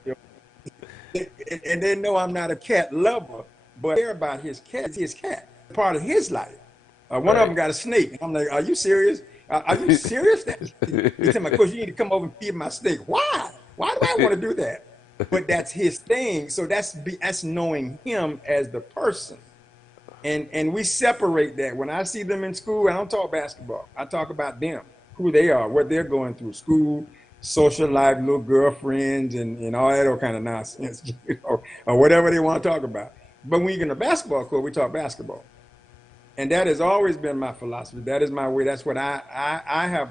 And they know I'm not a cat lover, but I care about his cat. It's his cat, part of his life. One of them Right. got a snake. And I'm like, are you serious? Are you serious? He said, "Of course, you need to come over and feed my snake." Why? Why do I want to do that? But that's his thing. So that's knowing him as the person. And we separate that. When I see them in school, I don't talk basketball. I talk about them, who they are, what they're going through, school, social life, little girlfriends, and all that old kind of nonsense, or whatever they want to talk about. But when you get in a basketball court, we talk basketball. And that has always been my philosophy. That is my way. That's what I have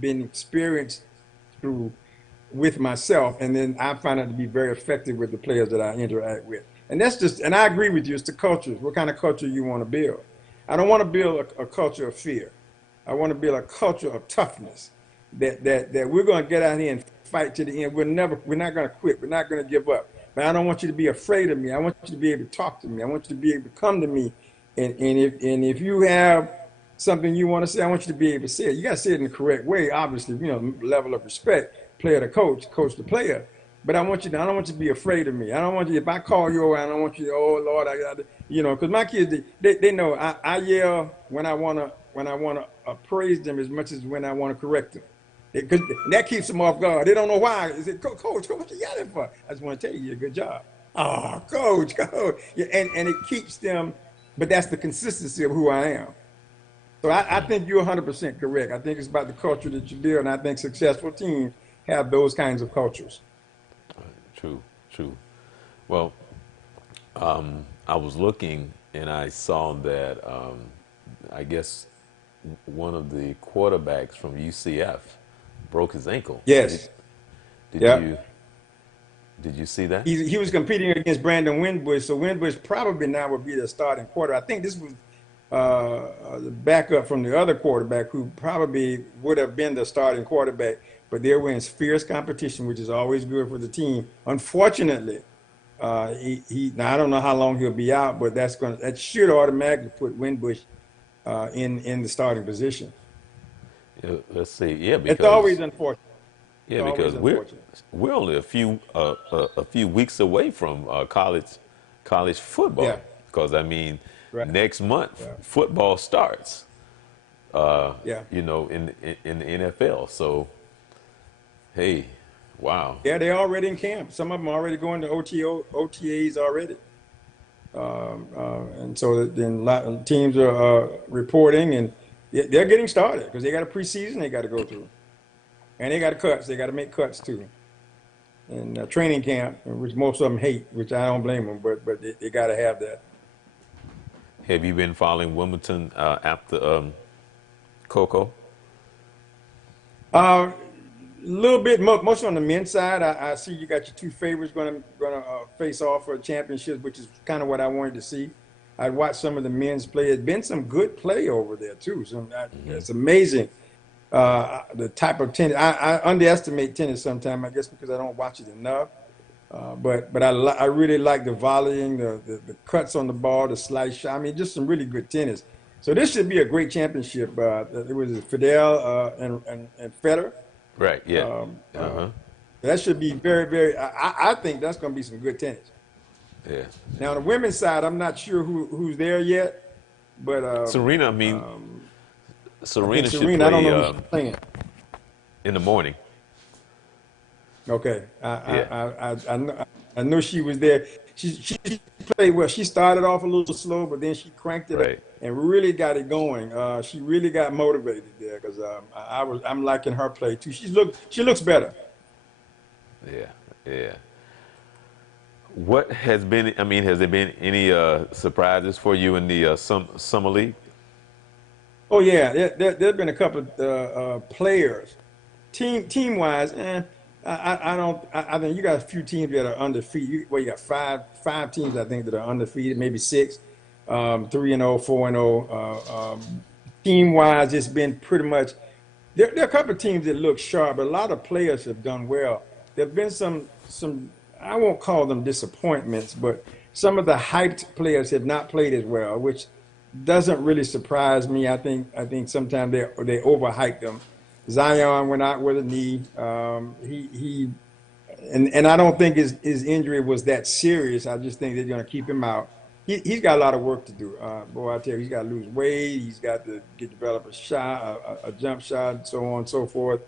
been experienced through with myself. And then I find it to be very effective with the players that I interact with. And that's just, and I agree with you, it's the cultures, what kind of culture you want to build. I don't want to build a culture of fear. I want to build a culture of toughness that we're going to get out here and fight to the end. We're not going to quit. We're not going to give up. But I don't want you to be afraid of me. I want you to be able to talk to me. I want you to be able to come to me. And if you have something you want to say, I want you to be able to say it. You got to say it in the correct way, obviously, level of respect, player to coach, coach to player. But I don't want you to be afraid of me. I don't want you, if I call you, I don't want you to, oh Lord, I got to, because my kids, they know I yell when I want to praise them as much as when I want to correct them. Because that keeps them off guard. They don't know why. They say, Coach, what you yelling for? I just want to tell you, you're a good job. Oh, Coach. Yeah, and it keeps them, but that's the consistency of who I am. So I think you're 100% correct. I think it's about the culture that you build, and I think successful teams have those kinds of cultures. True, true. Well, I was looking and I saw that I guess one of the quarterbacks from UCF broke his ankle. Yes. Did Yeah. you did you see that? He was competing against Brandon Wimbush, so Wimbush probably now would be the starting quarter. I think this was the backup from the other quarterback who probably would have been the starting quarterback, but they were in fierce competition, which is always good for the team. Unfortunately, now I don't know how long he'll be out, but that should automatically put Wimbush in the starting position. Let's see. Yeah, It's always unfortunate. It's yeah, always because we're unfortunate. we're only a few weeks away from college Yeah, football. Because I mean, right. next month Yeah, football starts. yeah. In the NFL. So hey, wow. Yeah, they're already in camp. Some of them are already going to OTAs already. And so then teams are reporting, and they're getting started because they got a preseason they got to go through. And they got cuts. They got to make cuts too. And training camp, which most of them hate, which I don't blame them, but they got to have that. Have you been following Wimbledon after Coco? A little bit, most on the men's side. I see you got your two favorites going to face off for a championship, which is kind of what I wanted to see. I watched some of the men's play. There's been some good play over there too. It's amazing the type of tennis. I underestimate tennis sometimes, I guess, because I don't watch it enough. But I really like the volleying, the cuts on the ball, the slice shot. I mean, just some really good tennis. So this should be a great championship. It was Fidel and Federer. Right. Yeah. Um, Uh uh, huh. that should be very, very. I think that's going to be some good tennis. Yeah. Now, on the women's side, I'm not sure who's there yet, but Serena. I mean, I think Serena should Serena. I don't play know who's playing. in the morning. Okay, Yeah. I know she was there. She played well. She started off a little slow, but then she cranked it up Right. and really got it going. She really got motivated there because I'm liking her play too. She looks better. Yeah. Yeah. What has been? I mean, has there been any surprises for you in the summer league? Oh yeah, there've been a couple of players, team wise. I don't. I think you got a few teams that are undefeated. You got five teams I think that are undefeated, maybe six, 3-0, 4-0. Team wise, it's been pretty much. There are a couple of teams that look sharp, but a lot of players have done well. There've been some. I won't call them disappointments, but some of the hyped players have not played as well, which doesn't really surprise me. I think sometimes they overhype them. Zion went out with a knee. And I don't think his injury was that serious. I just think they're going to keep him out. He's got a lot of work to do. Boy, I tell you, he's got to lose weight. He's got to develop a shot, a jump shot, so on and so forth.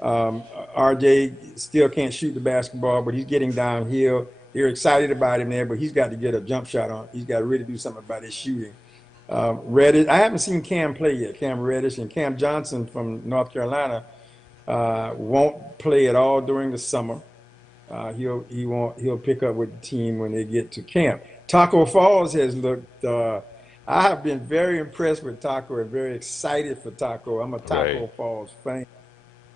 Um, RJ still can't shoot the basketball, but he's getting downhill. They're excited about him there, but he's got to get a jump shot on. He's got to really do something about his shooting. Reddish, I haven't seen Cam play yet. Cam Reddish and Cam Johnson from North Carolina won't play at all during the summer. He'll pick up with the team when they get to camp. Taco Falls has looked. I have been very impressed with Taco and very excited for Taco. I'm a Taco Right. Falls fan.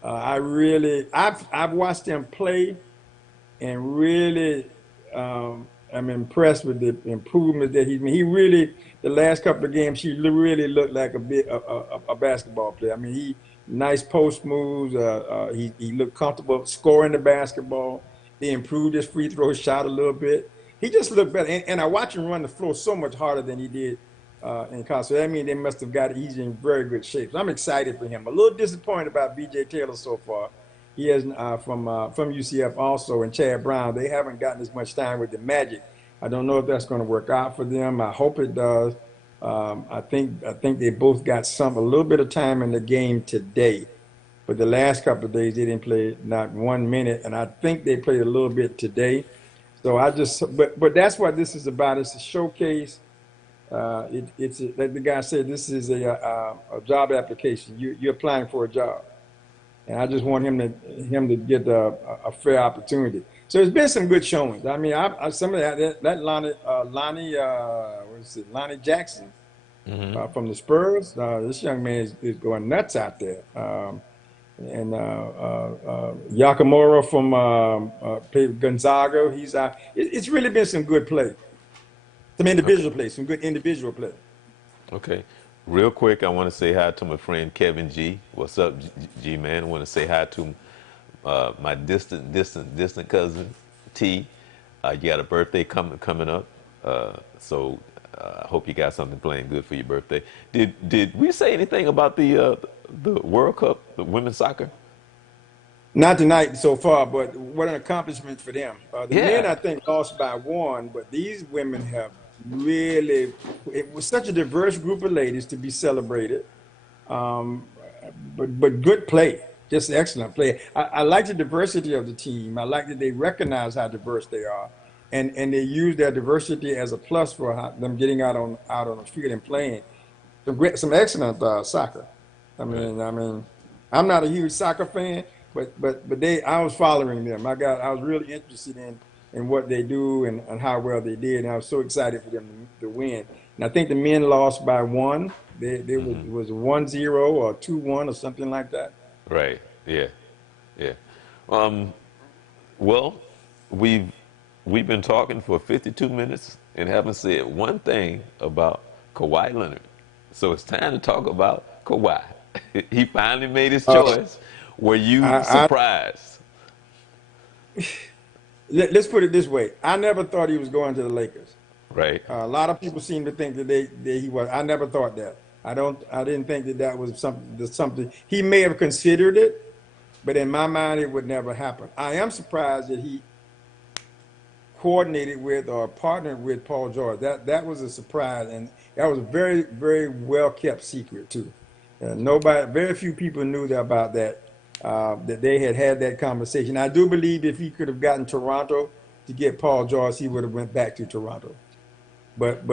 I've watched him play and really I'm impressed with the improvement that he's made. He really, the last couple of games, really looked like a basketball player. I mean, he nice post moves. He looked comfortable scoring the basketball. They improved his free throw shot a little bit. He just looked better. And I watch him run the floor so much harder than he did in college. So that means they must have got it. He's in very good shape. So I'm excited for him. A little disappointed about B.J. Taylor so far. He has from UCF also, and Chad Brown. They haven't gotten as much time with the Magic. I don't know if that's going to work out for them. I hope it does. I think they both got a little bit of time in the game today, but the last couple of days they didn't play not 1 minute, and I think they played a little bit today. So but that's what this is about. It's a showcase. Like the guy said, this is a job application. You're applying for a job, and I just want him to get a fair opportunity. So there's been some good showings. I mean, some of that what is it, Lonnie Jackson Hmm. from the Spurs. This young man is going nuts out there. And Yakamura from Gonzaga, he's out. It's really been some good play, some Okay. individual play, some good individual play. Okay. Real quick, I want to say hi to my friend Kevin G. What's up, G man? I want to say hi to my distant cousin T. You got a birthday coming up, so I hope you got something playing good for your birthday. Did we say anything about the World Cup, the women's soccer? Not tonight so far, but what an accomplishment for them. The men, Yeah. I think, lost by one, but these women have really, it was such a diverse group of ladies to be celebrated. Um, but good play, just excellent play. I like the diversity of the team. I like that they recognize how diverse they are, and they use their diversity as a plus for them getting out on the field and playing some excellent soccer. Right. I mean, I'm not a huge soccer fan, but I was following them. I was really interested in what they do and how well they did, and I was so excited for them to win. And I think the men lost by one. It was 1-0 or 2-1 or something like that. Right. Yeah. Yeah. Um, well, we've we've been talking for 52 minutes and haven't said one thing about Kawhi Leonard. So it's time to talk about Kawhi. He finally made his Uh, choice. Were you I, surprised? let's put it this way: I never thought he was going to the Lakers. Right. A lot of people seem to think that he was. I never thought that. I didn't think that was something he may have considered it, but in my mind, it would never happen. I am surprised that he coordinated with or partnered with Paul George. That was a surprise, and that was a very very well kept secret too. Very few people knew about that. That they had that conversation. I do believe if he could have gotten Toronto to get Paul George, he would have went back to Toronto. But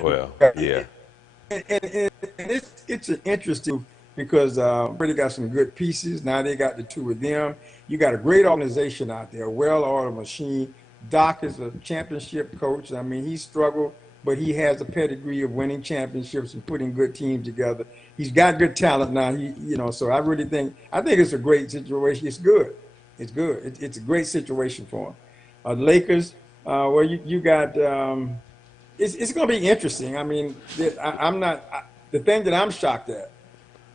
Well, yeah. and it's an interesting because really got some good pieces. Now they got the two of them. You got a great organization out there, a well-oiled machine. Doc is a championship coach. I mean, he struggled, but he has a pedigree of winning championships and putting good teams together. He's got good talent now. So I think it's a great situation. It's good. It's good. It's a great situation for him. The Lakers, well, you got. It's going to be interesting. I mean, I'm not. The thing that I'm shocked at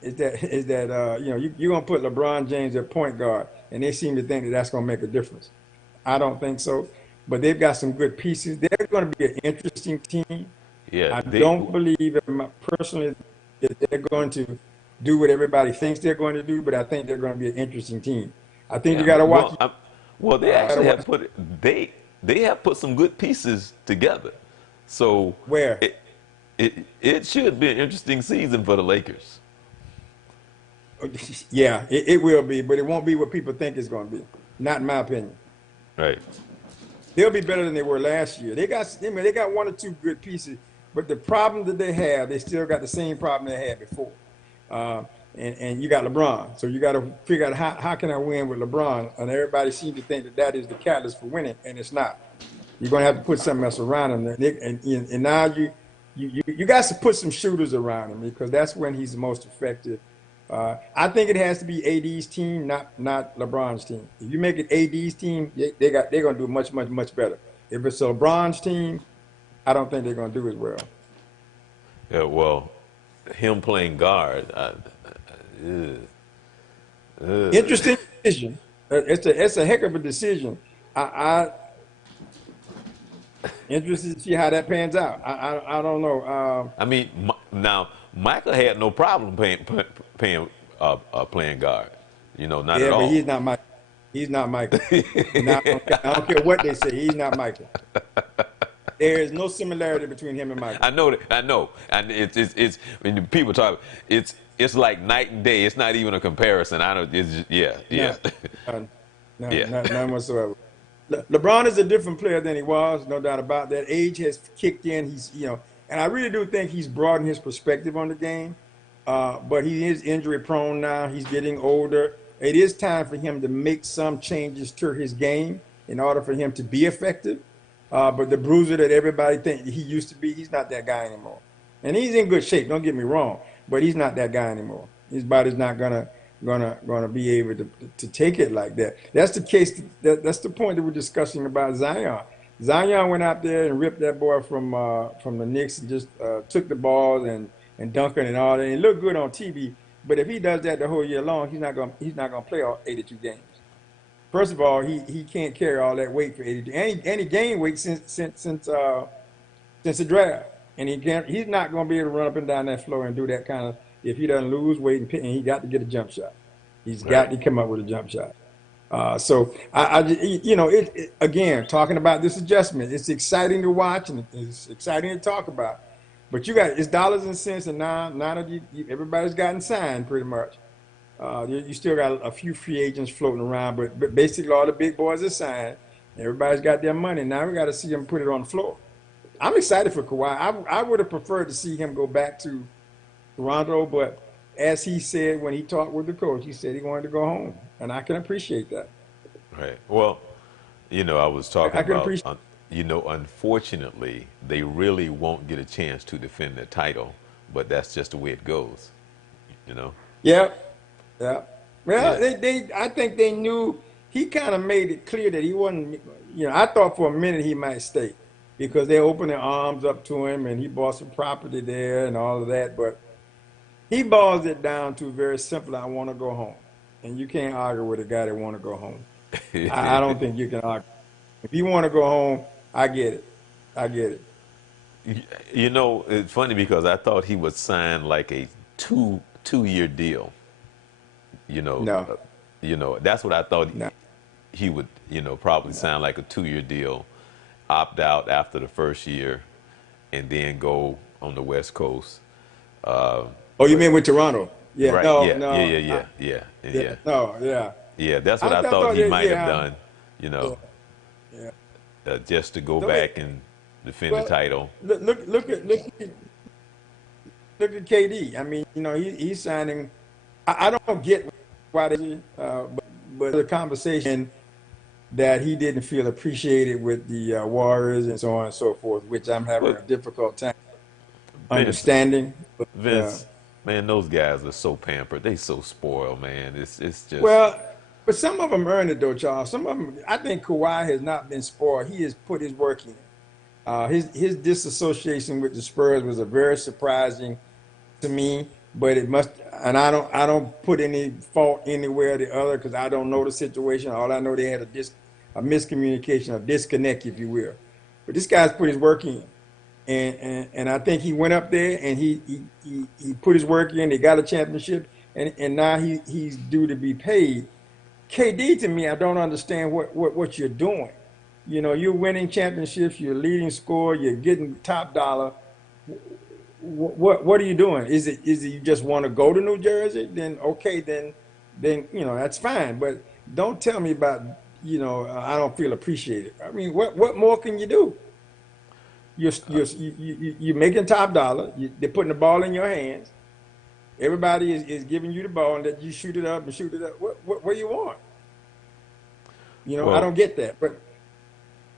is that you're going to put LeBron James at point guard, and they seem to think that that's going to make a difference. I don't think so, but they've got some good pieces. They're going to be an interesting team. Yeah. I They don't believe personally that they're going to. do what everybody thinks they're going to do, but I think they're going to be an interesting team. I think you Yeah, got to watch. well, they Gotta actually have watch put they have put some good pieces together, so where. it it should be an interesting season for the Lakers. Yeah, it will be, but it won't be what people think it's going to be. Not in my opinion. Right. They'll be better than they were last year. They got one or two good pieces, but the problem that they have, they still got the same problem they had before. Uh, and you got LeBron, so you got to figure out how can I win with LeBron? And everybody seems to think that that is the catalyst for winning, and it's not. You're going to have to put something else around him, and now you got to put some shooters around him because that's when he's the most effective. I think it has to be AD's team, not LeBron's team. If you make it AD's team, they're going to do much better. If it's LeBron's team, I don't think they're going to do as well. Yeah. Well, him playing guard. Interesting decision. It's a heck of a decision. I interested to see how that pans out. I don't know. I mean, now Michael had no problem playing guard. You know, not at Yeah, but all. he's not Michael. He's not Michael. I don't care what they say. He's not Michael. There is no similarity between him and Michael. I know that. I know, and it's when people talk, it's like night and day. It's not even a comparison. I don't. It's just, yeah, yeah, No, none, yeah. none whatsoever. LeBron is a different player than he was, no doubt about that. Age has kicked in. And I really do think he's broadened his perspective on the game. But he is injury prone now. He's getting older. It is time for him to make some changes to his game in order for him to be effective. But the bruiser that everybody thinks he used to be, he's not that guy anymore. And he's in good shape. Don't get me wrong, but he's not that guy anymore. His body's not gonna be able to take it like that. That's the case. That's the point that we're discussing about Zion. Zion went out there and ripped that boy from the Knicks and just took the balls and dunked it and all that. And it looked good on TV. But if he does that the whole year long, he's not gonna play all 82 games. First of all, he can't carry all that weight for 82. And he gained weight since the draft, and he's not going to be able to run up and down that floor and do that kind of. If he doesn't lose weight and he got to get a jump shot, he's got Right. to come up with a jump shot. So again, talking about this adjustment, it's exciting to watch and it's exciting to talk about. But it's dollars and cents, and now that everybody's gotten signed pretty much. You still got a few free agents floating around, but basically all the big boys are signed. Everybody's got their money. Now we got to see them put it on the floor. I'm excited for Kawhi. I would have preferred to see him go back to Toronto, but as he said when he talked with the coach, he said he wanted to go home, and I can appreciate that. Right. Well, I was talking I can about, appreciate. unfortunately, they really won't get a chance to defend their title, but that's just the way it goes. You know. Yeah, yeah. Well, Yeah. I think they knew. He kind of made it clear that he wasn't. I thought for a minute he might stay because they opened their arms up to him and he bought some property there and all of that, but. He boils it down to very simple. I want to go home, and you can't argue with a guy that want to go home. I don't think you can argue. If you want to go home, I get it. I get it. It's funny because I thought he would sign like a two-year deal. You know, No, uh, that's what I thought no. he would, probably sign like a 2-year deal, opt out after the first year, and then go on the West Coast. Uh, Oh, you but mean with Toronto? Yeah. right, No, yeah, yeah, no. yeah, yeah, yeah, Yeah. yeah, No. Yeah. yeah. That's what I I thought thought he that. might have Yeah. done, you Yeah. know, Yeah. just to go No, wait. back and defend the Well, title. look at KD. I mean, he's signing. I don't get why they, but the conversation that he didn't feel appreciated with the Warriors and so on and so forth, which I'm having a But difficult time Vince, understanding. But, Vince, man, those guys are so pampered. They so spoiled, man. It's just well, but some of them earned it though, Charles. Some of them, I think Kawhi has not been spoiled. He has put his work in. His disassociation with the Spurs was a very surprising to me, but it must, and I don't put any fault anywhere or the other because I don't know the situation. All I know they had a miscommunication, a disconnect, if you will. But this guy's put his work in, and I think he went up there and he put his work in. They got a championship, and now he's due to be paid. KD to me, I don't understand what you're doing. You know, you're winning championships, you're leading scorer, you're getting top dollar. What are you doing? Is it you just want to go to New Jersey? Then okay, then you know that's fine. But don't tell me about I don't feel appreciated. I mean, what more can you do? You're making top dollar. They're putting the ball in your hands. Everybody is giving you the ball and that you shoot it up and shoot it up. What do you want? You know, I Well, don't get that. But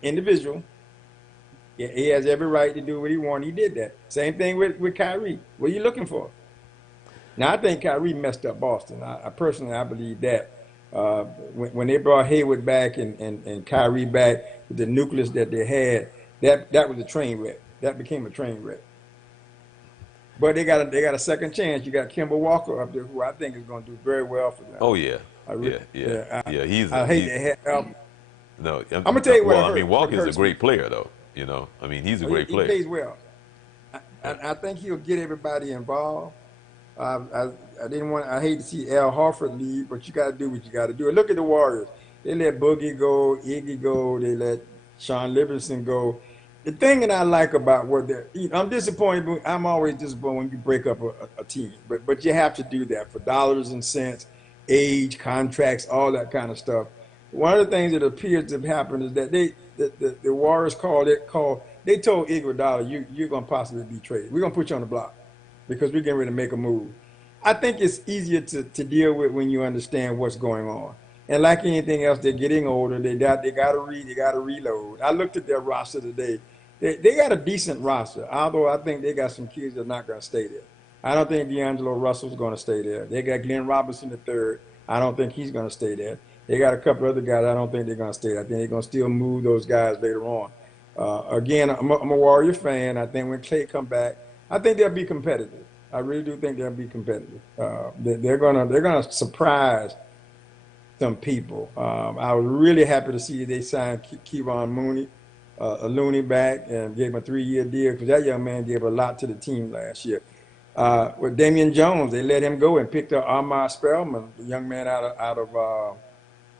individual, yeah, he has every right to do what he wants. He did that. Same thing with Kyrie. What are you looking for? Now I think Kyrie messed up Boston. I personally I believe that. When they brought Hayward back and Kyrie back with the nucleus that they had, that was a train wreck. That became a train wreck. But they got a second chance. You got Kemba Walker up there, who I think is going to do very well for them. oh yeah, I really, yeah, yeah, yeah. yeah. I hate He that. no. I'm gonna tell you Well, what I mean, hurts. What Walker is a hurts me. great player, though. You know, I mean, he's a Oh, great he player. plays well. I think he'll get everybody involved. I didn't want. I hate to see Al Horford leave, but you got to do what you got to do. And look at the Warriors. They let Boogie go, Iggy go. They let Sean Livingston go. The thing that I like about what they're, I'm disappointed. I'm always disappointed when you break up a team. But you have to do that for dollars and cents, age, contracts, all that kind of stuff. One of the things that appears to have happened is that the Warriors they told Iguodala, you're gonna possibly be traded. We're gonna put you on the block because we're getting ready to make a move. I think it's easier to deal with when you understand what's going on. And like anything else, they're getting older. They got to reload. I looked at their roster today. They got a decent roster, although I think they got some kids that are not going to stay there. I don't think D'Angelo Russell's going to stay there. They got Glenn Robinson the third. I don't think he's going to stay there. They got a couple other guys. I don't think they're going to stay there. I think they're going to still move those guys later on. Again, I'm a Warrior fan. I think when Clay come back, I think they'll be competitive. I really do think they'll be competitive. They're gonna surprise some people. I was really happy to see they signed Kevon Mooney, Looney back and gave him a 3-year deal because that young man gave a lot to the team last year. With Damian Jones, they let him go and picked up Amar Spellman, the young man out of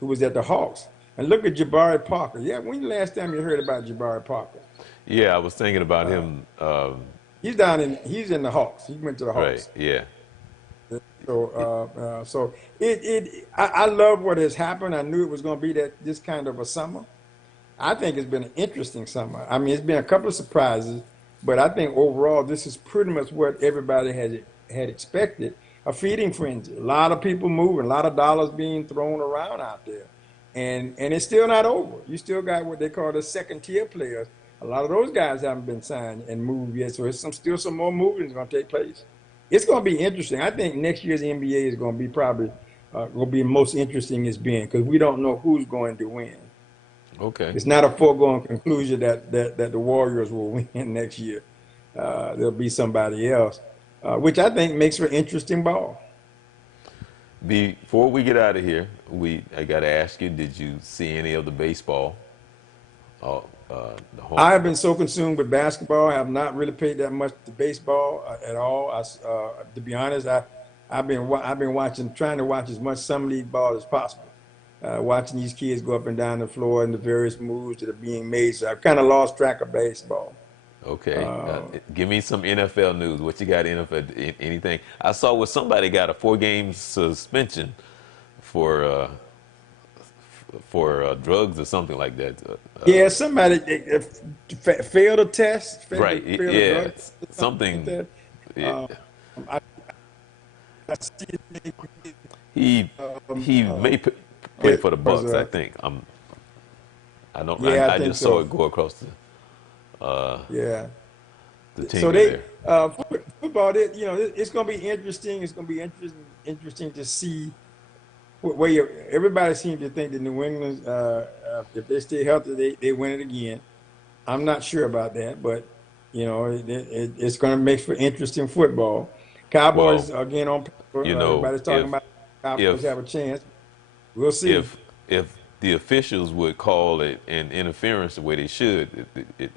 who was at the Hawks. And look at Jabari Parker. Yeah, when the last time you heard about Jabari Parker? Yeah, I was thinking about Uh, him. he's in the Hawks. He went to the Right. Hawks. Yeah. So I love what has happened. I knew it was going to be this kind of a summer. I think it's been an interesting summer. I mean, it's been a couple of surprises, but I think overall this is pretty much what everybody had expected. A feeding frenzy, a lot of people moving, a lot of dollars being thrown around out there, and it's still not over. You still got what they call the second tier players. A lot of those guys haven't been signed and moved yet, so still some more moving is going to take place. It's going to be interesting. I think next year's NBA is going to be probably going to be the most interesting it's been because we don't know who's going to win. Okay. It's not a foregone conclusion that the Warriors will win next year. There'll be somebody else, which I think makes for interesting ball. Before we get out of here, I got to ask you: did you see any of the baseball? The home. I have been so consumed with basketball. I have not really paid that much to baseball at all. To be honest, I've been watching, trying to watch as much summer league ball as possible. Watching these kids go up and down the floor and the various moves that are being made. So I've kind of lost track of baseball. Okay. Uh, Give me some NFL news. What you got? NFL? Anything? I saw where somebody got a 4-game suspension for drugs or something like that. yeah, somebody failed a test, Right. failed a Yeah. drug test, or something like Something. that. Yeah. Um, I, I see it, He may play it for the was Bucks. I think. I don't. yeah, I I think just saw so. it go across Yeah. the So team there. football. It's going to be interesting. It's going to be interesting to see where everybody seems to think that New England, if they stay healthy, they win it again. I'm not sure about that, but it's going to make for interesting football. Well, Cowboys again on paper. you know, Everybody's talking about Cowboys if have a chance. We'll see. if if the officials would call it an interference the way they should,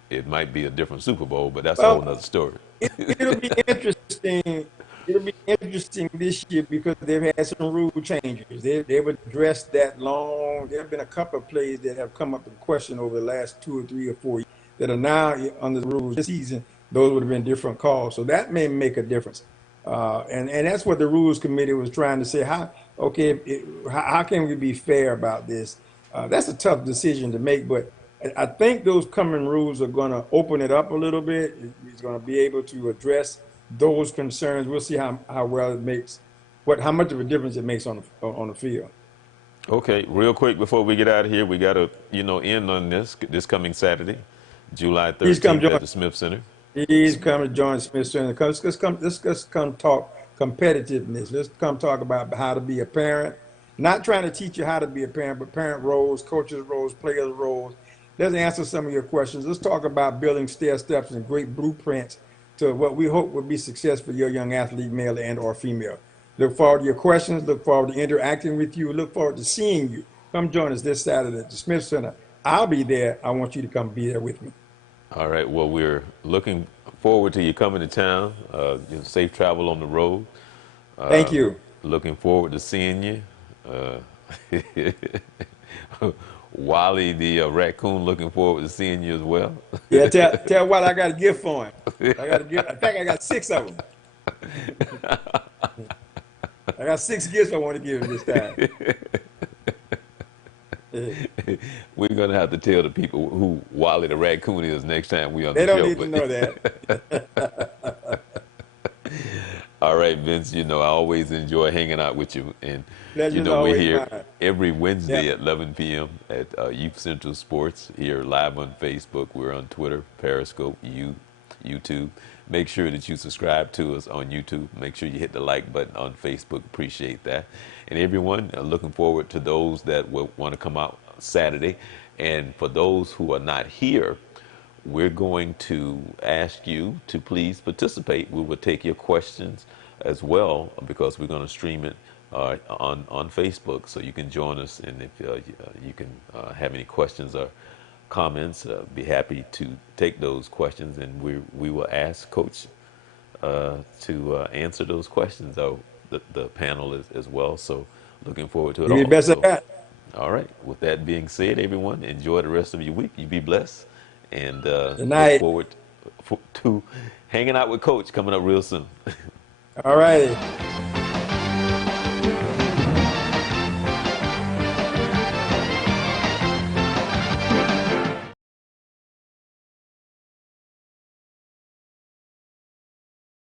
it might be a different Super Bowl, but that's a whole Well, nother story. it'll be interesting. It'll be interesting this year because they've had some rule changes. They've addressed that long. There have been a couple of plays that have come up in question over the last 2 or 3 or 4 years that are now under the rules this season. Those would have been different calls, so that may make a difference. And that's what the rules committee was trying to say. How can we be fair about this? That's a tough decision to make, but I think those coming rules are going to open it up a little bit. It's going to be able to address those concerns. We'll see how well it makes, how much of a difference it makes on the field. Okay, real quick before we get out of here, we got to end on this coming Saturday, July Please come 13th join. at the Smith Center. Please come to join Smith Center. Let's come talk competitiveness. Let's come talk about how to be a parent. Not trying to teach you how to be a parent, but parent roles, coaches roles, players roles. Let's answer some of your questions. Let's talk about building stair steps and great blueprints to what we hope will be success for your young athlete, male and or female. Look forward to your questions. Look forward to interacting with you. Look forward to seeing you. Come join us this Saturday at the Smith Center. I'll be there. I want you to come be there with me. All right. Well, we're looking forward to you coming to town. Safe travel on the road. Thank you. Looking forward to seeing you. Wally the raccoon, looking forward to seeing you as well. Yeah, tell Wally I got a gift for him. I think I got 6 of them. I got 6 gifts I want to give him this time. We're going to have to tell the people who Wally the raccoon is next time we on They the show. don't need to know that. All right, Vince, I always enjoy hanging out with you. And, Pleasure's we're always here mine. every Wednesday Yeah. at 11 p.m. at Youth Central Sports, here live on Facebook. We're on Twitter, Periscope, YouTube. Make sure that you subscribe to us on YouTube. Make sure you hit the like button on Facebook. Appreciate that. And everyone, looking forward to those that will want to come out Saturday. And for those who are not here, we're going to ask you to please participate. We will take your questions as well because we're going to stream it on Facebook, so you can join us. And if you can have any questions or comments, be happy to take those questions, and we will ask Coach to answer those questions, though the panel as well. So looking forward to it Give me all. the best of So, that. all right. With that being said, everyone, enjoy the rest of your week. You be blessed, and Good look night. forward to hanging out with Coach coming up real soon. All righty.